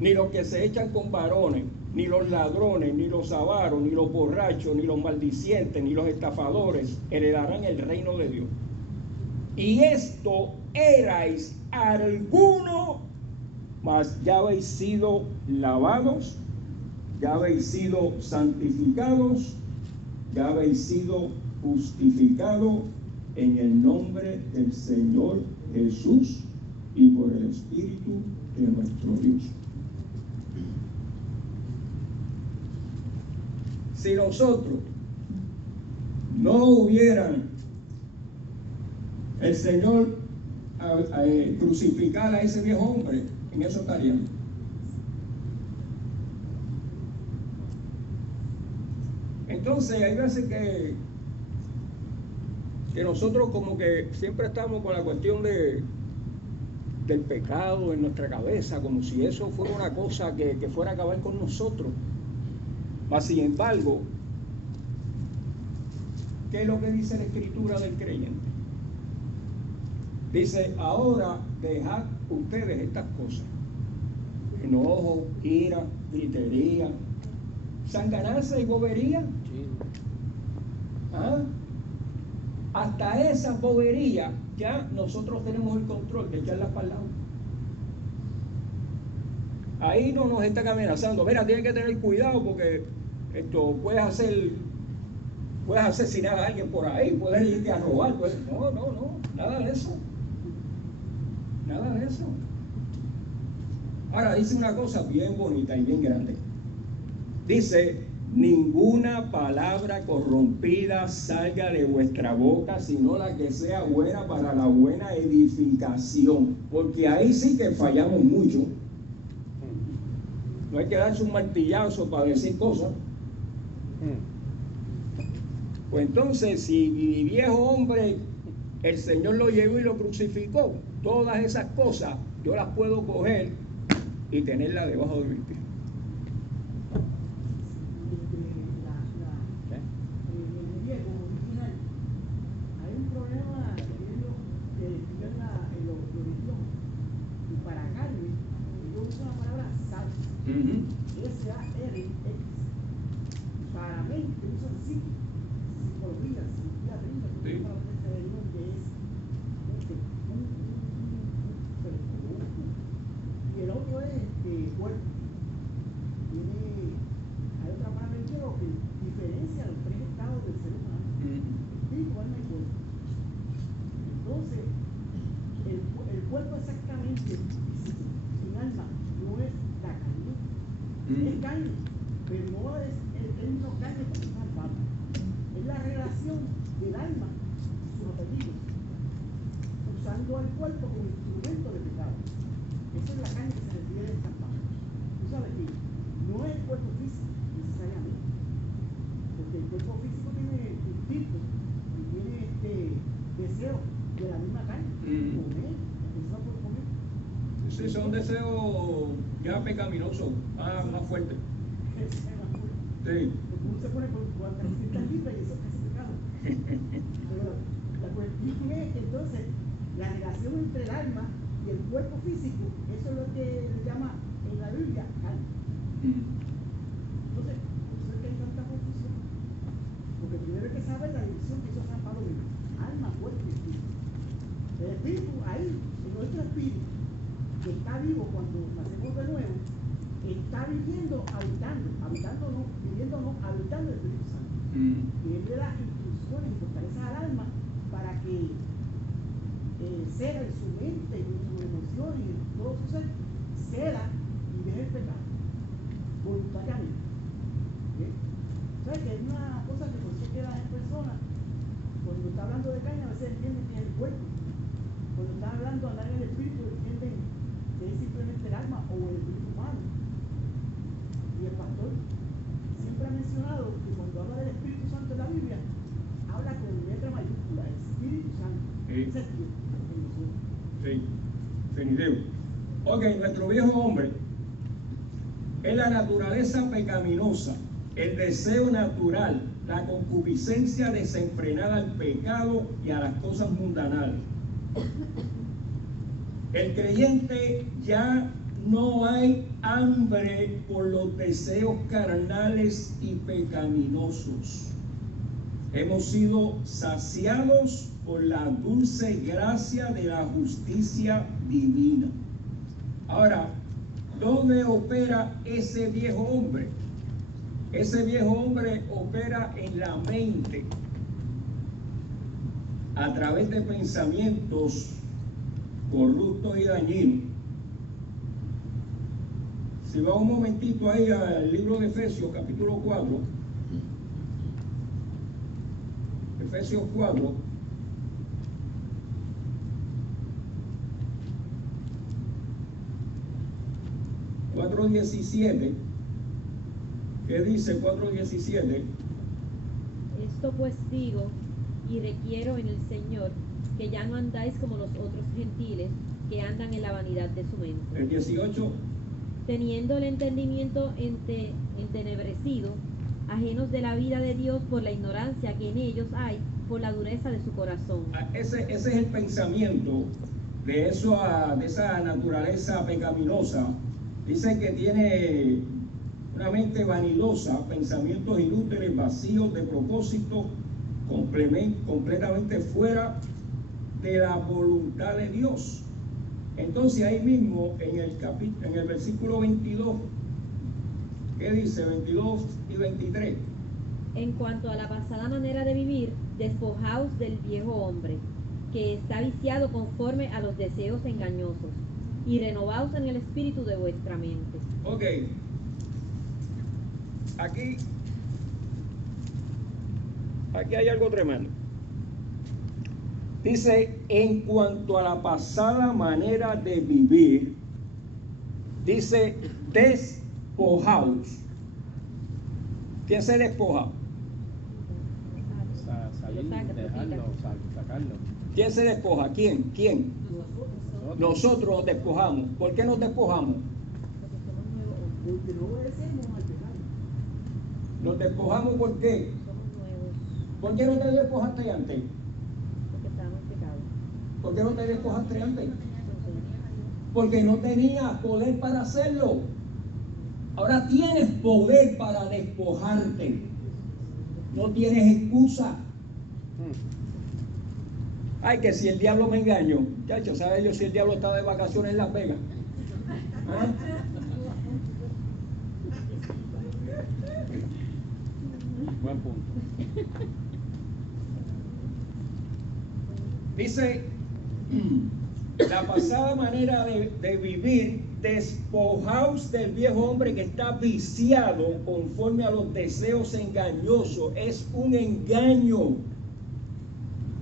ni los que se echan con varones, ni los ladrones, ni los avaros, ni los borrachos, ni los maldicientes, ni los estafadores heredarán el reino de Dios. Y esto erais alguno, mas ya habéis sido lavados, ya habéis sido santificados, ya habéis sido justificados en el nombre del Señor Jesús y por el Espíritu de nuestro Dios. Si nosotros no hubieran el Señor crucificar a ese viejo hombre, en eso estaríamos. Entonces hay veces que nosotros como que siempre estamos con la cuestión del pecado en nuestra cabeza, como si eso fuera una cosa que fuera a acabar con nosotros. Mas sin embargo, ¿qué es lo que dice la Escritura del creyente? Dice, ahora dejad ustedes estas cosas: enojo, ira, gritería, sanganarse y bobería. ¿Ah? Hasta esas boberías ya nosotros tenemos el control de echarlas para el lado. Ahí no nos están amenazando. Mira, tienes que tener cuidado porque puedes asesinar a alguien por ahí, puedes irte a robar. No, nada de eso. Nada de eso. Ahora dice una cosa bien bonita y bien grande. Dice, ninguna palabra corrompida salga de vuestra boca, sino la que sea buena para la buena edificación. Porque ahí sí que fallamos mucho. No hay que darse un martillazo para decir cosas. Pues entonces, si mi viejo hombre, el Señor lo llevó y lo crucificó, todas esas cosas yo las puedo coger y tenerlas debajo de mi pie. El viejo original, hay un problema que ellos en los idiomas, y para carne ellos usan la palabra sal, S-A-R-X, y para mente usan psicología, psiquiatría, que es y el otro es cuerpo. Hay otra palabra en griego que diferencia los tres estados del ser humano: espíritu, alma y cuerpo. Entonces, el cuerpo exactamente sin alma no es la carne, es carne, pero no es el término carne porque es malvado. Es la relación del alma y sus apetitos, usando al cuerpo como instrumento de pecado. Esa es la carne que se refiere en esta parte. Tú sabes que no es el cuerpo físico necesariamente, porque el cuerpo físico tiene instinto y tiene deseo de la misma carne, comer, empezar por comer. Sí, son deseos ya pecaminosos, más fuertes. Sí. Porque uno se pone por 400 libras y eso es casi pecado. Pero la cuestión es que entonces la relación entre el alma y el cuerpo físico, eso es lo que se llama en la Biblia carne. Entonces, por eso es que hay tanta confusión. Porque primero hay que saber la división que hizo San Pablo dijo: alma, cuerpo y espíritu. El espíritu ahí, en nuestro espíritu, que está vivo cuando nacemos de nuevo, está viviendo, habitando el Espíritu Santo. Y él le da instrucciones y fortaleza al alma para que ceda en su mente y en sus emociones y en todo su ser, ceda y deje el pecado voluntariamente. O sea que es una cosa que por eso queda en persona. Cuando está hablando de carne, a veces entienden que es el cuerpo. Cuando está hablando de andar en el espíritu, entienden que es simplemente el alma o el espíritu humano. Y el pastor siempre ha mencionado que cuando habla del Espíritu Santo Sí. Ese es Dios. Sí, definitivo. Ok, nuestro viejo hombre es la naturaleza pecaminosa, el deseo natural, la concupiscencia desenfrenada al pecado y a las cosas mundanales. El creyente ya no hay hambre por los deseos carnales y pecaminosos. Hemos sido saciados por la dulce gracia de la justicia divina. Ahora, ¿dónde opera ese viejo hombre? Ese viejo hombre opera en la mente a través de pensamientos corruptos y dañinos. Si va un momentito ahí al libro de Efesios, capítulo 4, Efesios 4, Cuatro 17, ¿qué dice 4:17? Esto pues digo y requiero en el Señor que ya no andáis como los otros gentiles que andan en la vanidad de su mente, El 18, teniendo el entendimiento entenebrecido, ajenos de la vida de Dios por la ignorancia que en ellos hay, por la dureza de su corazón. ese es el pensamiento de esa naturaleza pecaminosa. Dice que tiene una mente vanidosa, pensamientos inútiles, vacíos de propósito, completamente fuera de la voluntad de Dios. Entonces ahí mismo en el versículo 22, ¿qué dice? 22 y 23. En cuanto a la pasada manera de vivir, despojaos del viejo hombre, que está viciado conforme a los deseos engañosos, y renovaos en el espíritu de vuestra mente. Ok, aquí hay algo tremendo. Dice, en cuanto a la pasada manera de vivir, dice, despojaos. ¿Quién se despoja? Salir, dejarlo, sacarlo. ¿Quién se despoja? ¿Quién? Nosotros nos despojamos. ¿Por qué nos despojamos? Porque no obedecemos al pecado. ¿Nos despojamos por qué? Somos nuevos, ¿Por qué no te despojaste antes? porque estábamos en pecado. ¿Por qué no te despojaste antes? Porque no tenías poder para hacerlo. Ahora tienes poder para despojarte. No tienes excusa. Ay, que si el diablo me engañó. Chacho, ¿sabes yo si el diablo está de vacaciones en Las Vegas? ¿Ah? Buen punto. Dice, la pasada manera de vivir, despojaos del viejo hombre que está viciado conforme a los deseos engañosos. Es un engaño.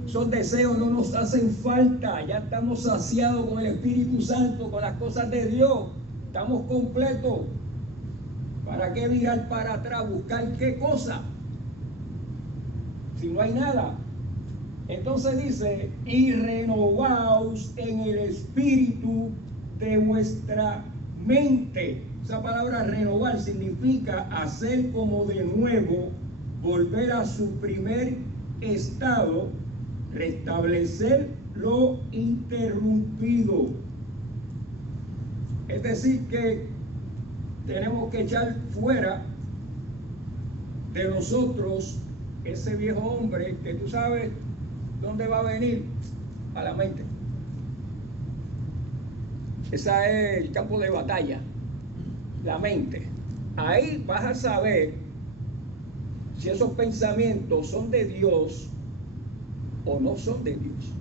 Esos deseos no nos hacen falta. Ya estamos saciados con el Espíritu Santo, con las cosas de Dios. Estamos completos. ¿Para qué virar para atrás? ¿Buscar qué cosa? Si no hay nada. Entonces dice, y renovaos en el espíritu de vuestra mente. Esa palabra renovar significa hacer como de nuevo, volver a su primer estado, restablecer lo interrumpido. Es decir, que tenemos que echar fuera de nosotros ese viejo hombre que tú sabes dónde va a venir, a la mente. Ese es el campo de batalla, la mente. Ahí vas a saber si esos pensamientos son de Dios o no son de Dios.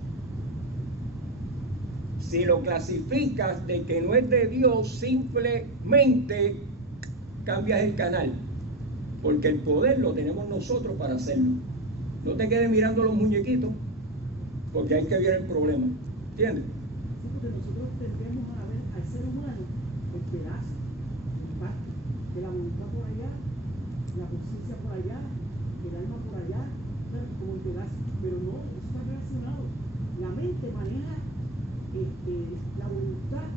Si lo clasificas de que no es de Dios, simplemente cambias el canal, porque el poder lo tenemos nosotros para hacerlo. No te quedes mirando los muñequitos, porque hay que ver el problema. ¿Entiendes? Sí, porque nosotros tendemos a ver al ser humano en pedazos, en parte, de la voluntad por allá, la conciencia por allá, el alma por allá, ¿sabes? Como en pedazos, pero no, eso está relacionado. La mente maneja la voluntad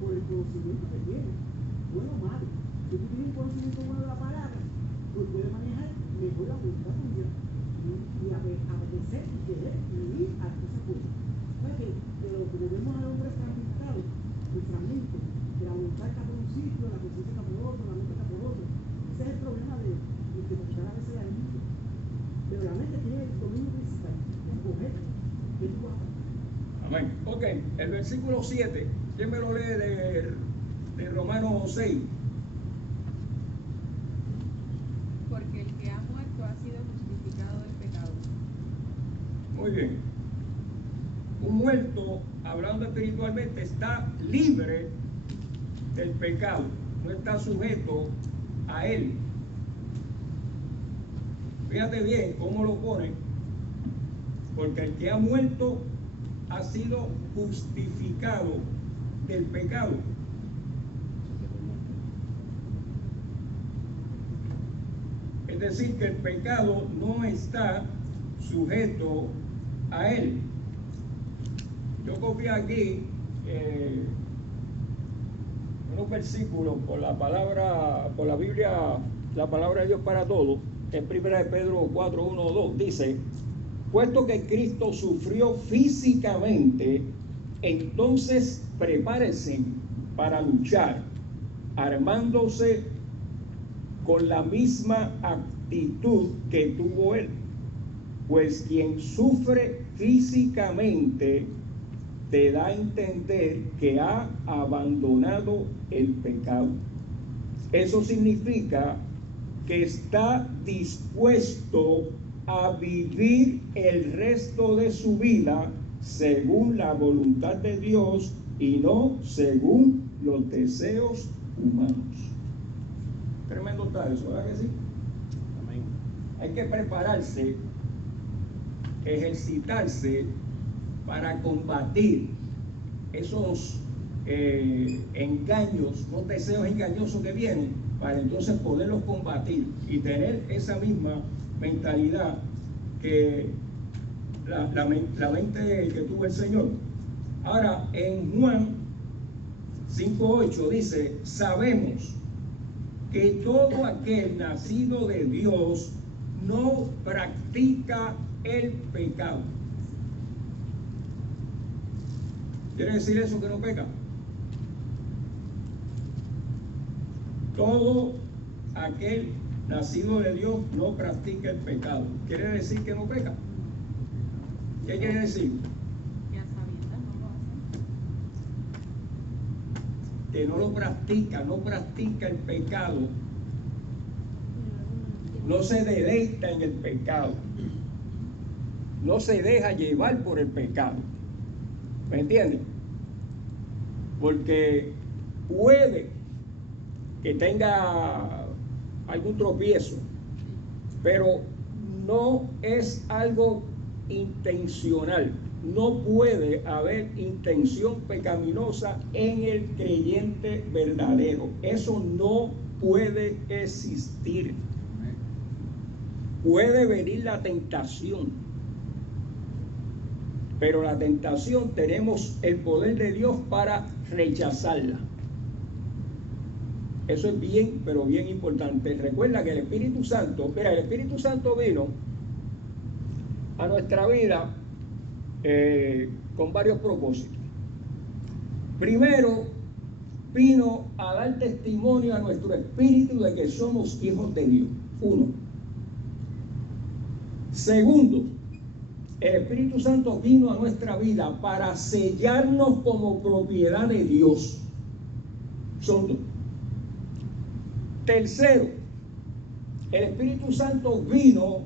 por el conocimiento que tiene, bueno o malo. Si tú tienes un conocimiento bueno de la palabra, pues puedes manejar mejor la voluntad tuya y apetecer y querer vivir a las cosas buenas. Pero como vemos al hombre fragmentado, el fragmento de la voluntad está por un sitio, la conciencia está por otro, la mente está por otro. Ese es el problema de interpretar a veces al mundo. Pero la mente tiene el dominio principal, escoger qué tú vas a hacer. Amén. Ok, el versículo 7, ¿quién me lo lee de Romanos 6? Porque el que ha muerto ha sido justificado del pecado. Muy bien. Un muerto, hablando espiritualmente, está libre del pecado, no está sujeto a él. Fíjate bien cómo lo pone, porque el que ha muerto ha sido justificado del pecado. Es decir, que el pecado no está sujeto a él. Yo copié aquí unos versículos por la Biblia, la palabra de Dios para todos. En 1 Pedro 4, 1, 2 dice: puesto que Cristo sufrió físicamente, entonces prepárense para luchar, armándose con la misma actitud que tuvo él. Pues quien sufre físicamente te da a entender que ha abandonado el pecado. Eso significa que está dispuesto a vivir el resto de su vida según la voluntad de Dios y no según los deseos humanos. Tremendo está eso, ¿verdad que sí? Amén. Hay que prepararse, ejercitarse para combatir esos engaños, los deseos engañosos que vienen, para entonces poderlos combatir y tener esa misma mentalidad que la mente que tuvo el Señor. Ahora, en Juan 5:8 dice: sabemos que todo aquel nacido de Dios no practica el pecado. ¿Quiere decir eso que no peca? Todo aquel nacido de Dios no practica el pecado. ¿Quiere decir que no peca? ¿Qué quiere decir? Ya sabiendo, no lo hace. Que no lo practica, no practica el pecado. No se deleita en el pecado. No se deja llevar por el pecado. ¿Me entienden? Porque puede que tenga algún tropiezo, pero no es algo intencional. No puede haber intención pecaminosa en el creyente verdadero. Eso no puede existir. Puede venir la tentación, pero la tentación tenemos el poder de Dios para rechazarla. Eso es bien, pero bien importante. Recuerda que el Espíritu Santo vino a nuestra vida con varios propósitos. Primero, vino a dar testimonio a nuestro espíritu de que somos hijos de Dios. Uno. Segundo, el Espíritu Santo vino a nuestra vida para sellarnos como propiedad de Dios. Son dos. Tercero, el Espíritu Santo vino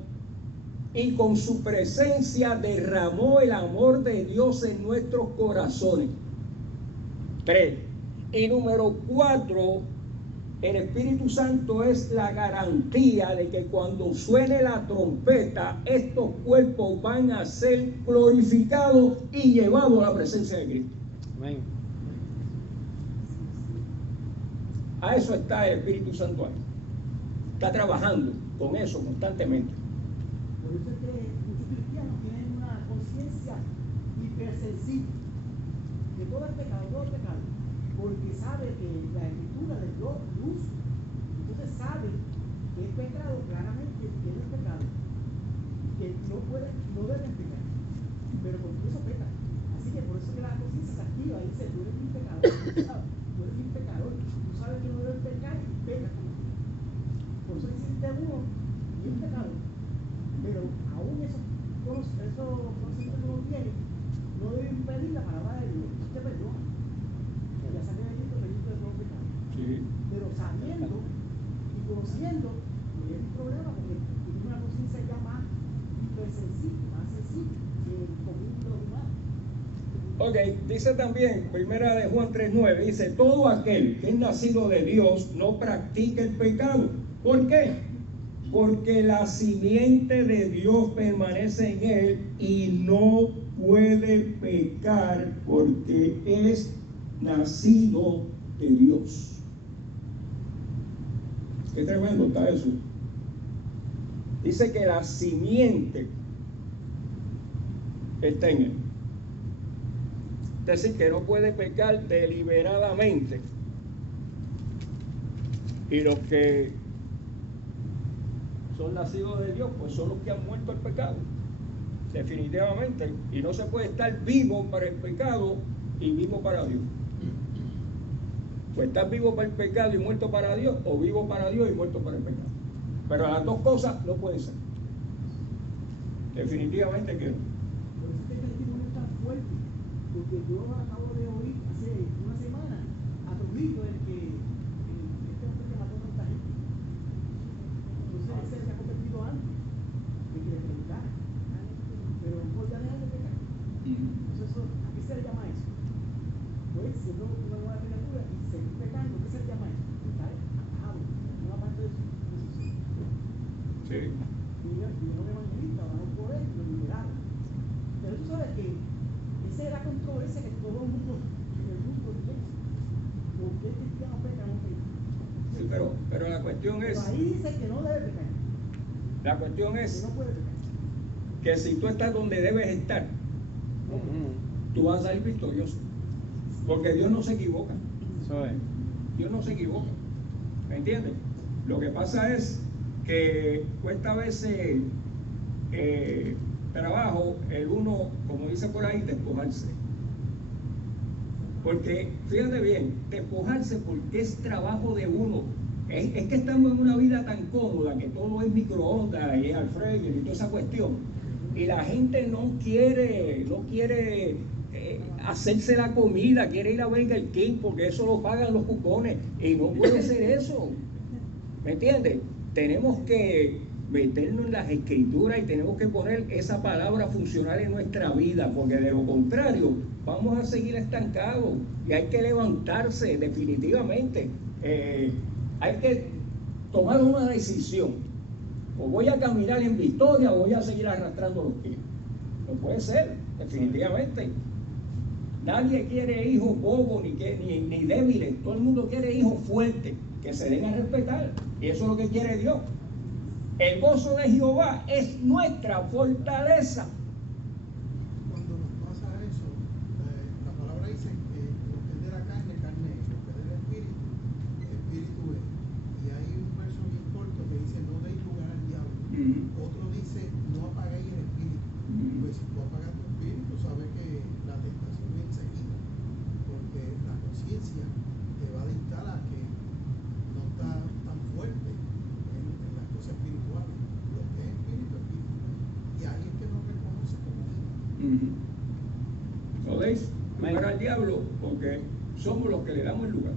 y con su presencia derramó el amor de Dios en nuestros corazones. 3. Y número 4, el Espíritu Santo es la garantía de que cuando suene la trompeta, estos cuerpos van a ser glorificados y llevados a la presencia de Cristo. Amén. A eso está el Espíritu Santo ahí. Está trabajando con eso constantemente. Por eso es que muchos cristianos tienen una conciencia sencillo, que todo es pecado, porque sabe que la escritura les dio luz, entonces sabe que es pecado, claramente que no es pecado, que no deben pecar, pero por eso pecan. Así que por eso que la conciencia se activa y dice, tú eres un pecador, tú eres un pecador, tú sabes que no debes pecar y pecas. Por eso existe uno y un pecado, pero aún esos conocimientos que uno tiene no debe impedir la palabra de Dios. Usted perdona, ya sabe de Cristo de todo pecado. Sí. Pero sabiendo y conociendo, es un problema porque tiene una conciencia ya más sensible que el común de los humanos. Ok, dice también, primera de Juan 3:9, dice, todo aquel que es nacido de Dios no practica el pecado. ¿Por qué? Porque la simiente de Dios permanece en él y no puede pecar porque es nacido de Dios. Qué tremendo está eso. Dice que la simiente está en él. Es decir, que no puede pecar deliberadamente. Y los que son nacidos de Dios, pues son los que han muerto al pecado. Definitivamente. Y no se puede estar vivo para el pecado y vivo para Dios. Pues estar vivo para el pecado y muerto para Dios, o vivo para Dios y muerto para el pecado. Pero las dos cosas no pueden ser. Definitivamente que no. Por eso es que el testimonio es tan fuerte, porque yo acabo de oír hace una semana a Trujillo, este hombre que mató a tanta gente. Entonces ese se ha convertido antes de que le preguntara, pero no podía dejar de pecar. Entonces ¿a qué se le llama eso? Pues siendo una nueva criatura y seguir pecando, ¿qué se le llama eso? Estar atajado en una parte de su ser. Sí. Y un evangelista, oraron por él, lo liberaron. Pero tú sabes que esa es la controversia que todo el mundo en el mundo tiene. ¿Por qué el cristiano peca o no peca? Sí, pero la cuestión es. Pero ahí dice que no debe pecar. La cuestión es que no puede pecar. Que si tú estás donde debes estar, tú vas a salir victorioso. Porque Dios no se equivoca. Dios no se equivoca. ¿Me entiendes? Lo que pasa es que cuesta a veces trabajo el uno, como dice por ahí, despojarse. Porque, fíjate bien, despojarse porque es trabajo de uno. Es que estamos en una vida tan cómoda que todo es microondas y es al freír y toda esa cuestión. Y la gente no quiere hacerse la comida, quiere ir a Burger King porque eso lo pagan los cupones. Y no puede ser eso. ¿Me entiendes? Tenemos que meternos en las escrituras y tenemos que poner esa palabra funcional en nuestra vida, porque de lo contrario vamos a seguir estancados y hay que levantarse definitivamente. Hay que tomar una decisión: o voy a caminar en victoria o voy a seguir arrastrando los pies. No puede ser, definitivamente. Nadie quiere hijos bobos ni débiles. Todo el mundo quiere hijos fuertes que se den a respetar, y eso es lo que quiere Dios. El gozo de Jehová es nuestra fortaleza. Cuando nos pasa eso, la palabra dice que lo que es de la carne es, lo que es del espíritu es. Y hay un verso bien corto que dice, no deis lugar al diablo. Otro dice, no apaguéis el espíritu. Pues si tú apagas tu espíritu, sabes que la tentación viene enseguida, porque la conciencia te va a dictar a que no está tan fuerte en las cosas espirituales. Lo que es espíritu. Y ahí es que no reconoce como hijo. ¿Lo veis? Lugar al diablo, porque somos los que le damos el lugar.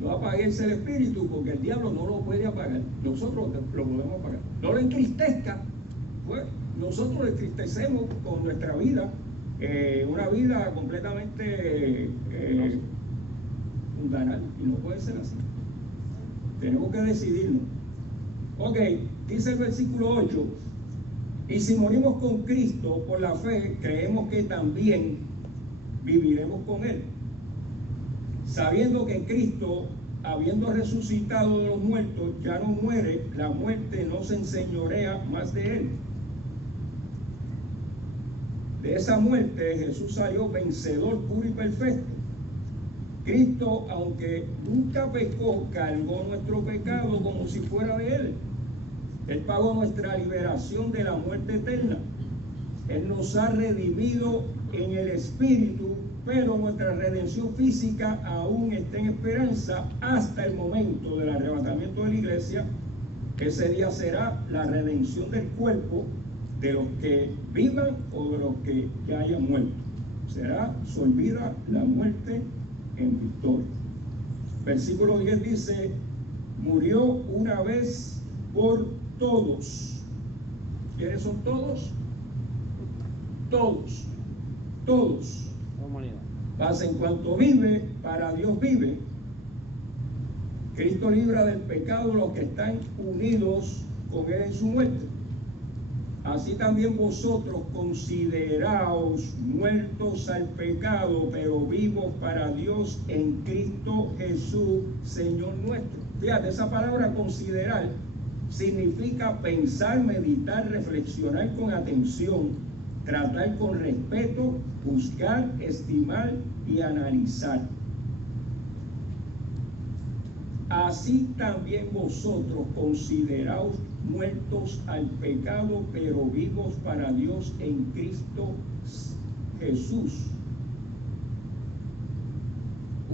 No apagues el espíritu, porque el diablo no lo puede apagar. Nosotros lo podemos apagar. No lo entristezca, pues nosotros lo entristecemos con nuestra vida, una vida completamente mundanal, y no puede ser así. Tenemos que decidirnos. Ok, dice el versículo 8, y si morimos con Cristo por la fe, creemos que también viviremos con Él, sabiendo que Cristo, habiendo resucitado de los muertos, ya no muere, la muerte no se enseñorea más de Él. de esa muerte Jesús salió vencedor, puro y perfecto. Cristo, aunque nunca pecó, cargó nuestro pecado como si fuera de Él. Él pagó nuestra liberación de la muerte eterna. Él nos ha redimido en el Espíritu, pero nuestra redención física aún está en esperanza hasta el momento del arrebatamiento de la iglesia. Ese día será la redención del cuerpo de los que vivan o de los que ya hayan muerto. Será solvida la muerte en victoria. Versículo 10 dice: murió una vez por todos. ¿Quiénes son todos? Todos. Todos. La humanidad. Pasa en cuanto vive, para Dios vive. Cristo libra del pecado a los que están unidos con Él en su muerte. Así también vosotros consideraos muertos al pecado, pero vivos para Dios en Cristo Jesús, Señor nuestro. Fíjate, esa palabra considerar significa pensar, meditar, reflexionar con atención, tratar con respeto, buscar, estimar y analizar. Así también vosotros consideraos muertos al pecado, pero vivos para Dios en Cristo Jesús.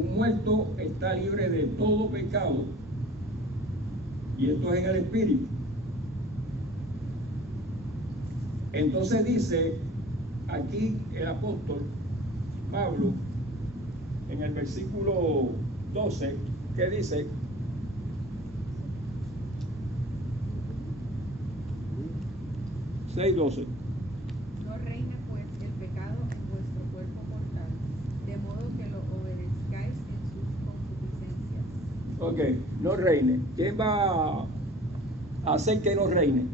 Un muerto está libre de todo pecado, y esto es en el Espíritu. Entonces dice aquí el apóstol Pablo en el versículo 12, que dice: 6:12. No reine pues el pecado en vuestro cuerpo mortal, de modo que lo obedezcáis en sus concupiscencias. Ok, no reine. ¿Quién va a hacer que no reine?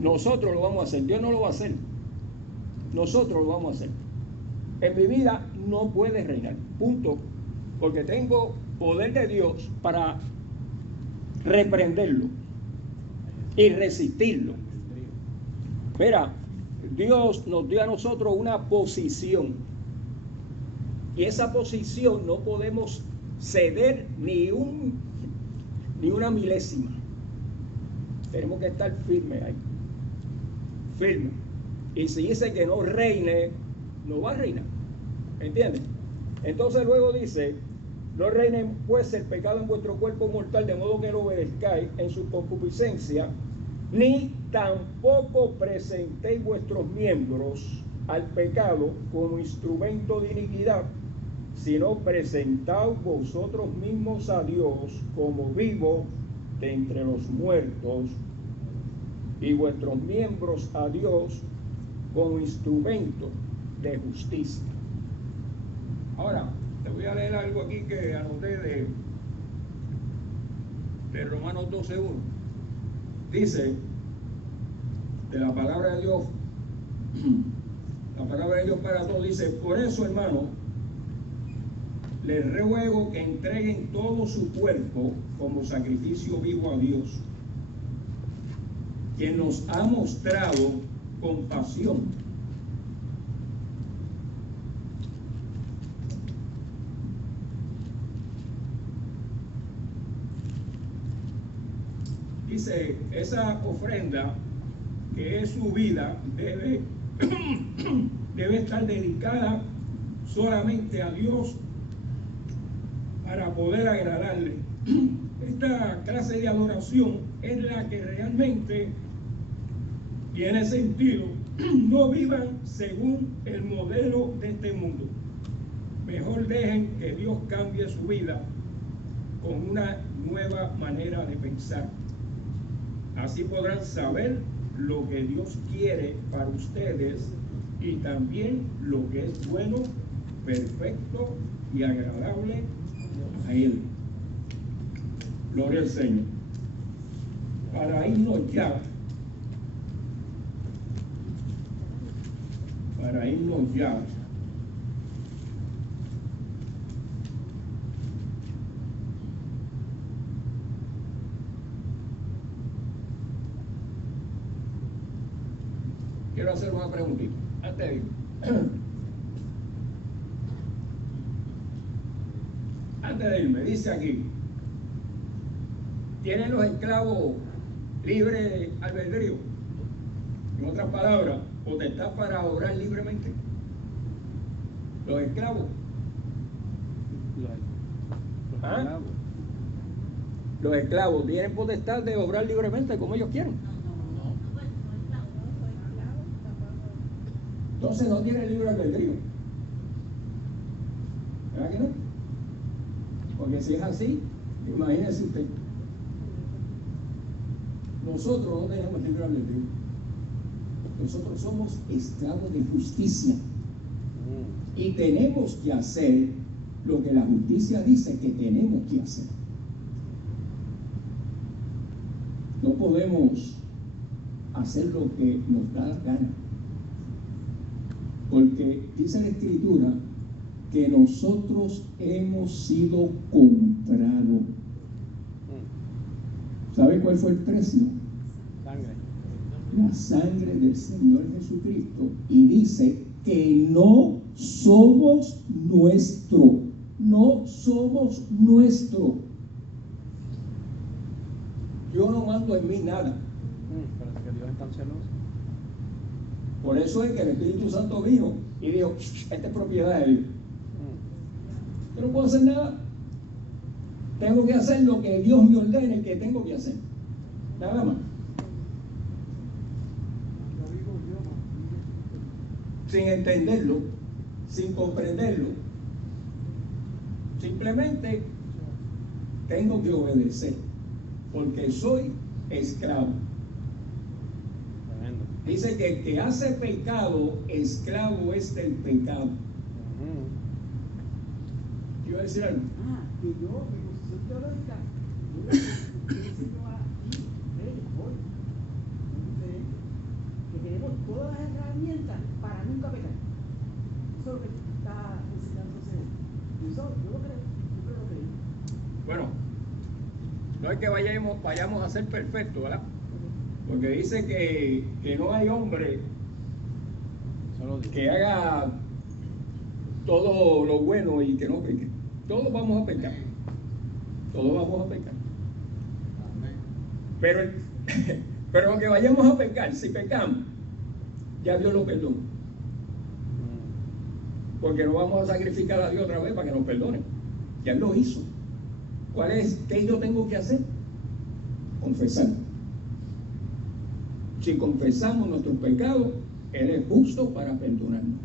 Nosotros lo vamos a hacer. Dios no lo va a hacer. Nosotros lo vamos a hacer. En mi vida no puede reinar. Punto. Porque tengo poder de Dios para reprenderlo y resistirlo. Mira, Dios nos dio a nosotros una posición, y esa posición no podemos ceder ni una milésima. Tenemos que estar firmes ahí, firmes. Y si dice que no reine, no va a reinar. ¿Entiendes? Entonces luego dice: no reine pues el pecado en vuestro cuerpo mortal, de modo que lo obedezcáis en su concupiscencia, ni tampoco presentéis vuestros miembros al pecado como instrumento de iniquidad, sino presentaos vosotros mismos a Dios como vivos de entre los muertos, y vuestros miembros a Dios como instrumento de justicia. Ahora, te voy a leer algo aquí que anoté de Romanos 12:1. Dice, de la palabra de Dios, la palabra de Dios para todos, dice: por eso, hermano, les ruego que entreguen todo su cuerpo como sacrificio vivo a Dios, quien nos ha mostrado compasión. Dice, esa ofrenda que es su vida debe estar dedicada solamente a Dios para poder agradarle. Esta clase de adoración es la que realmente tiene sentido. No vivan según el modelo de este mundo. Mejor dejen que Dios cambie su vida con una nueva manera de pensar. Así podrán saber lo que Dios quiere para ustedes y también lo que es bueno, perfecto y agradable a Él. Gloria al Señor. Para irnos ya, quiero hacer una preguntita. Antes de irme. Antes de irme, dice aquí, ¿tienen los esclavos libre albedrío? En otras palabras, potestad para obrar libremente. Los esclavos. ¿Ah? Los esclavos tienen potestad de obrar libremente como ellos quieren. Entonces no tienen libre albedrío. ¿Verdad que no? Porque si es así, imagínese usted. Nosotros no tenemos libre albedrío. Nosotros somos esclavos de justicia. Y tenemos que hacer lo que la justicia dice que tenemos que hacer. No podemos hacer lo que nos da la gana. Porque dice la Escritura que nosotros hemos sido comprados. ¿Sabe cuál fue el precio? Sangre. La sangre del Señor Jesucristo. Y dice que no somos nuestro. No somos nuestro. Yo no mando en mí nada. Parece que Dios es tan celoso. Por eso es que el Espíritu Santo vino y dijo, esta es propiedad de Dios. Yo no puedo hacer nada. Tengo que hacer lo que Dios me ordene que tengo que hacer. Nada más. Sin entenderlo, sin comprenderlo. Simplemente tengo que obedecer. Porque soy esclavo. Tremendo. Dice que el que hace pecado, esclavo es del pecado. ¿Qué iba a decir algo? Que yo, mi posición teológica, yo enseño aquí, hoy, muy diferente, que tenemos todas las herramientas para nunca pecar. Eso es lo que está enseñándose. Yo lo creo, yo creo lo que digo. Bueno, no es que vayamos a ser perfectos, ¿verdad? Porque dice que no hay hombre que haga todo lo bueno y que no peque. Todos vamos a pecar. Todos vamos a pecar. Pero aunque vayamos a pecar, si pecamos, ya Dios lo perdona. Porque no vamos a sacrificar a Dios otra vez para que nos perdone. Ya Él lo hizo. ¿Qué yo tengo que hacer? Confesar. Si confesamos nuestros pecados, Él es justo para perdonarnos.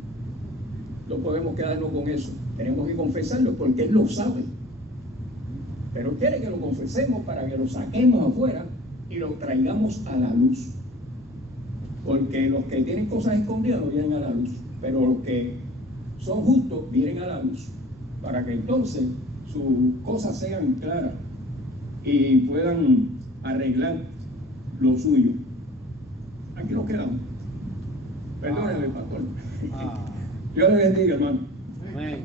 No podemos quedarnos con eso. Tenemos que confesarlo porque Él lo sabe. Pero Él quiere que lo confesemos para que lo saquemos afuera y lo traigamos a la luz. Porque los que tienen cosas escondidas no vienen a la luz. Pero los que son justos vienen a la luz. Para que entonces sus cosas sean claras y puedan arreglar lo suyo. Aquí nos quedamos. Perdónenme, pastor. Dios le bendiga, hermano. Amén.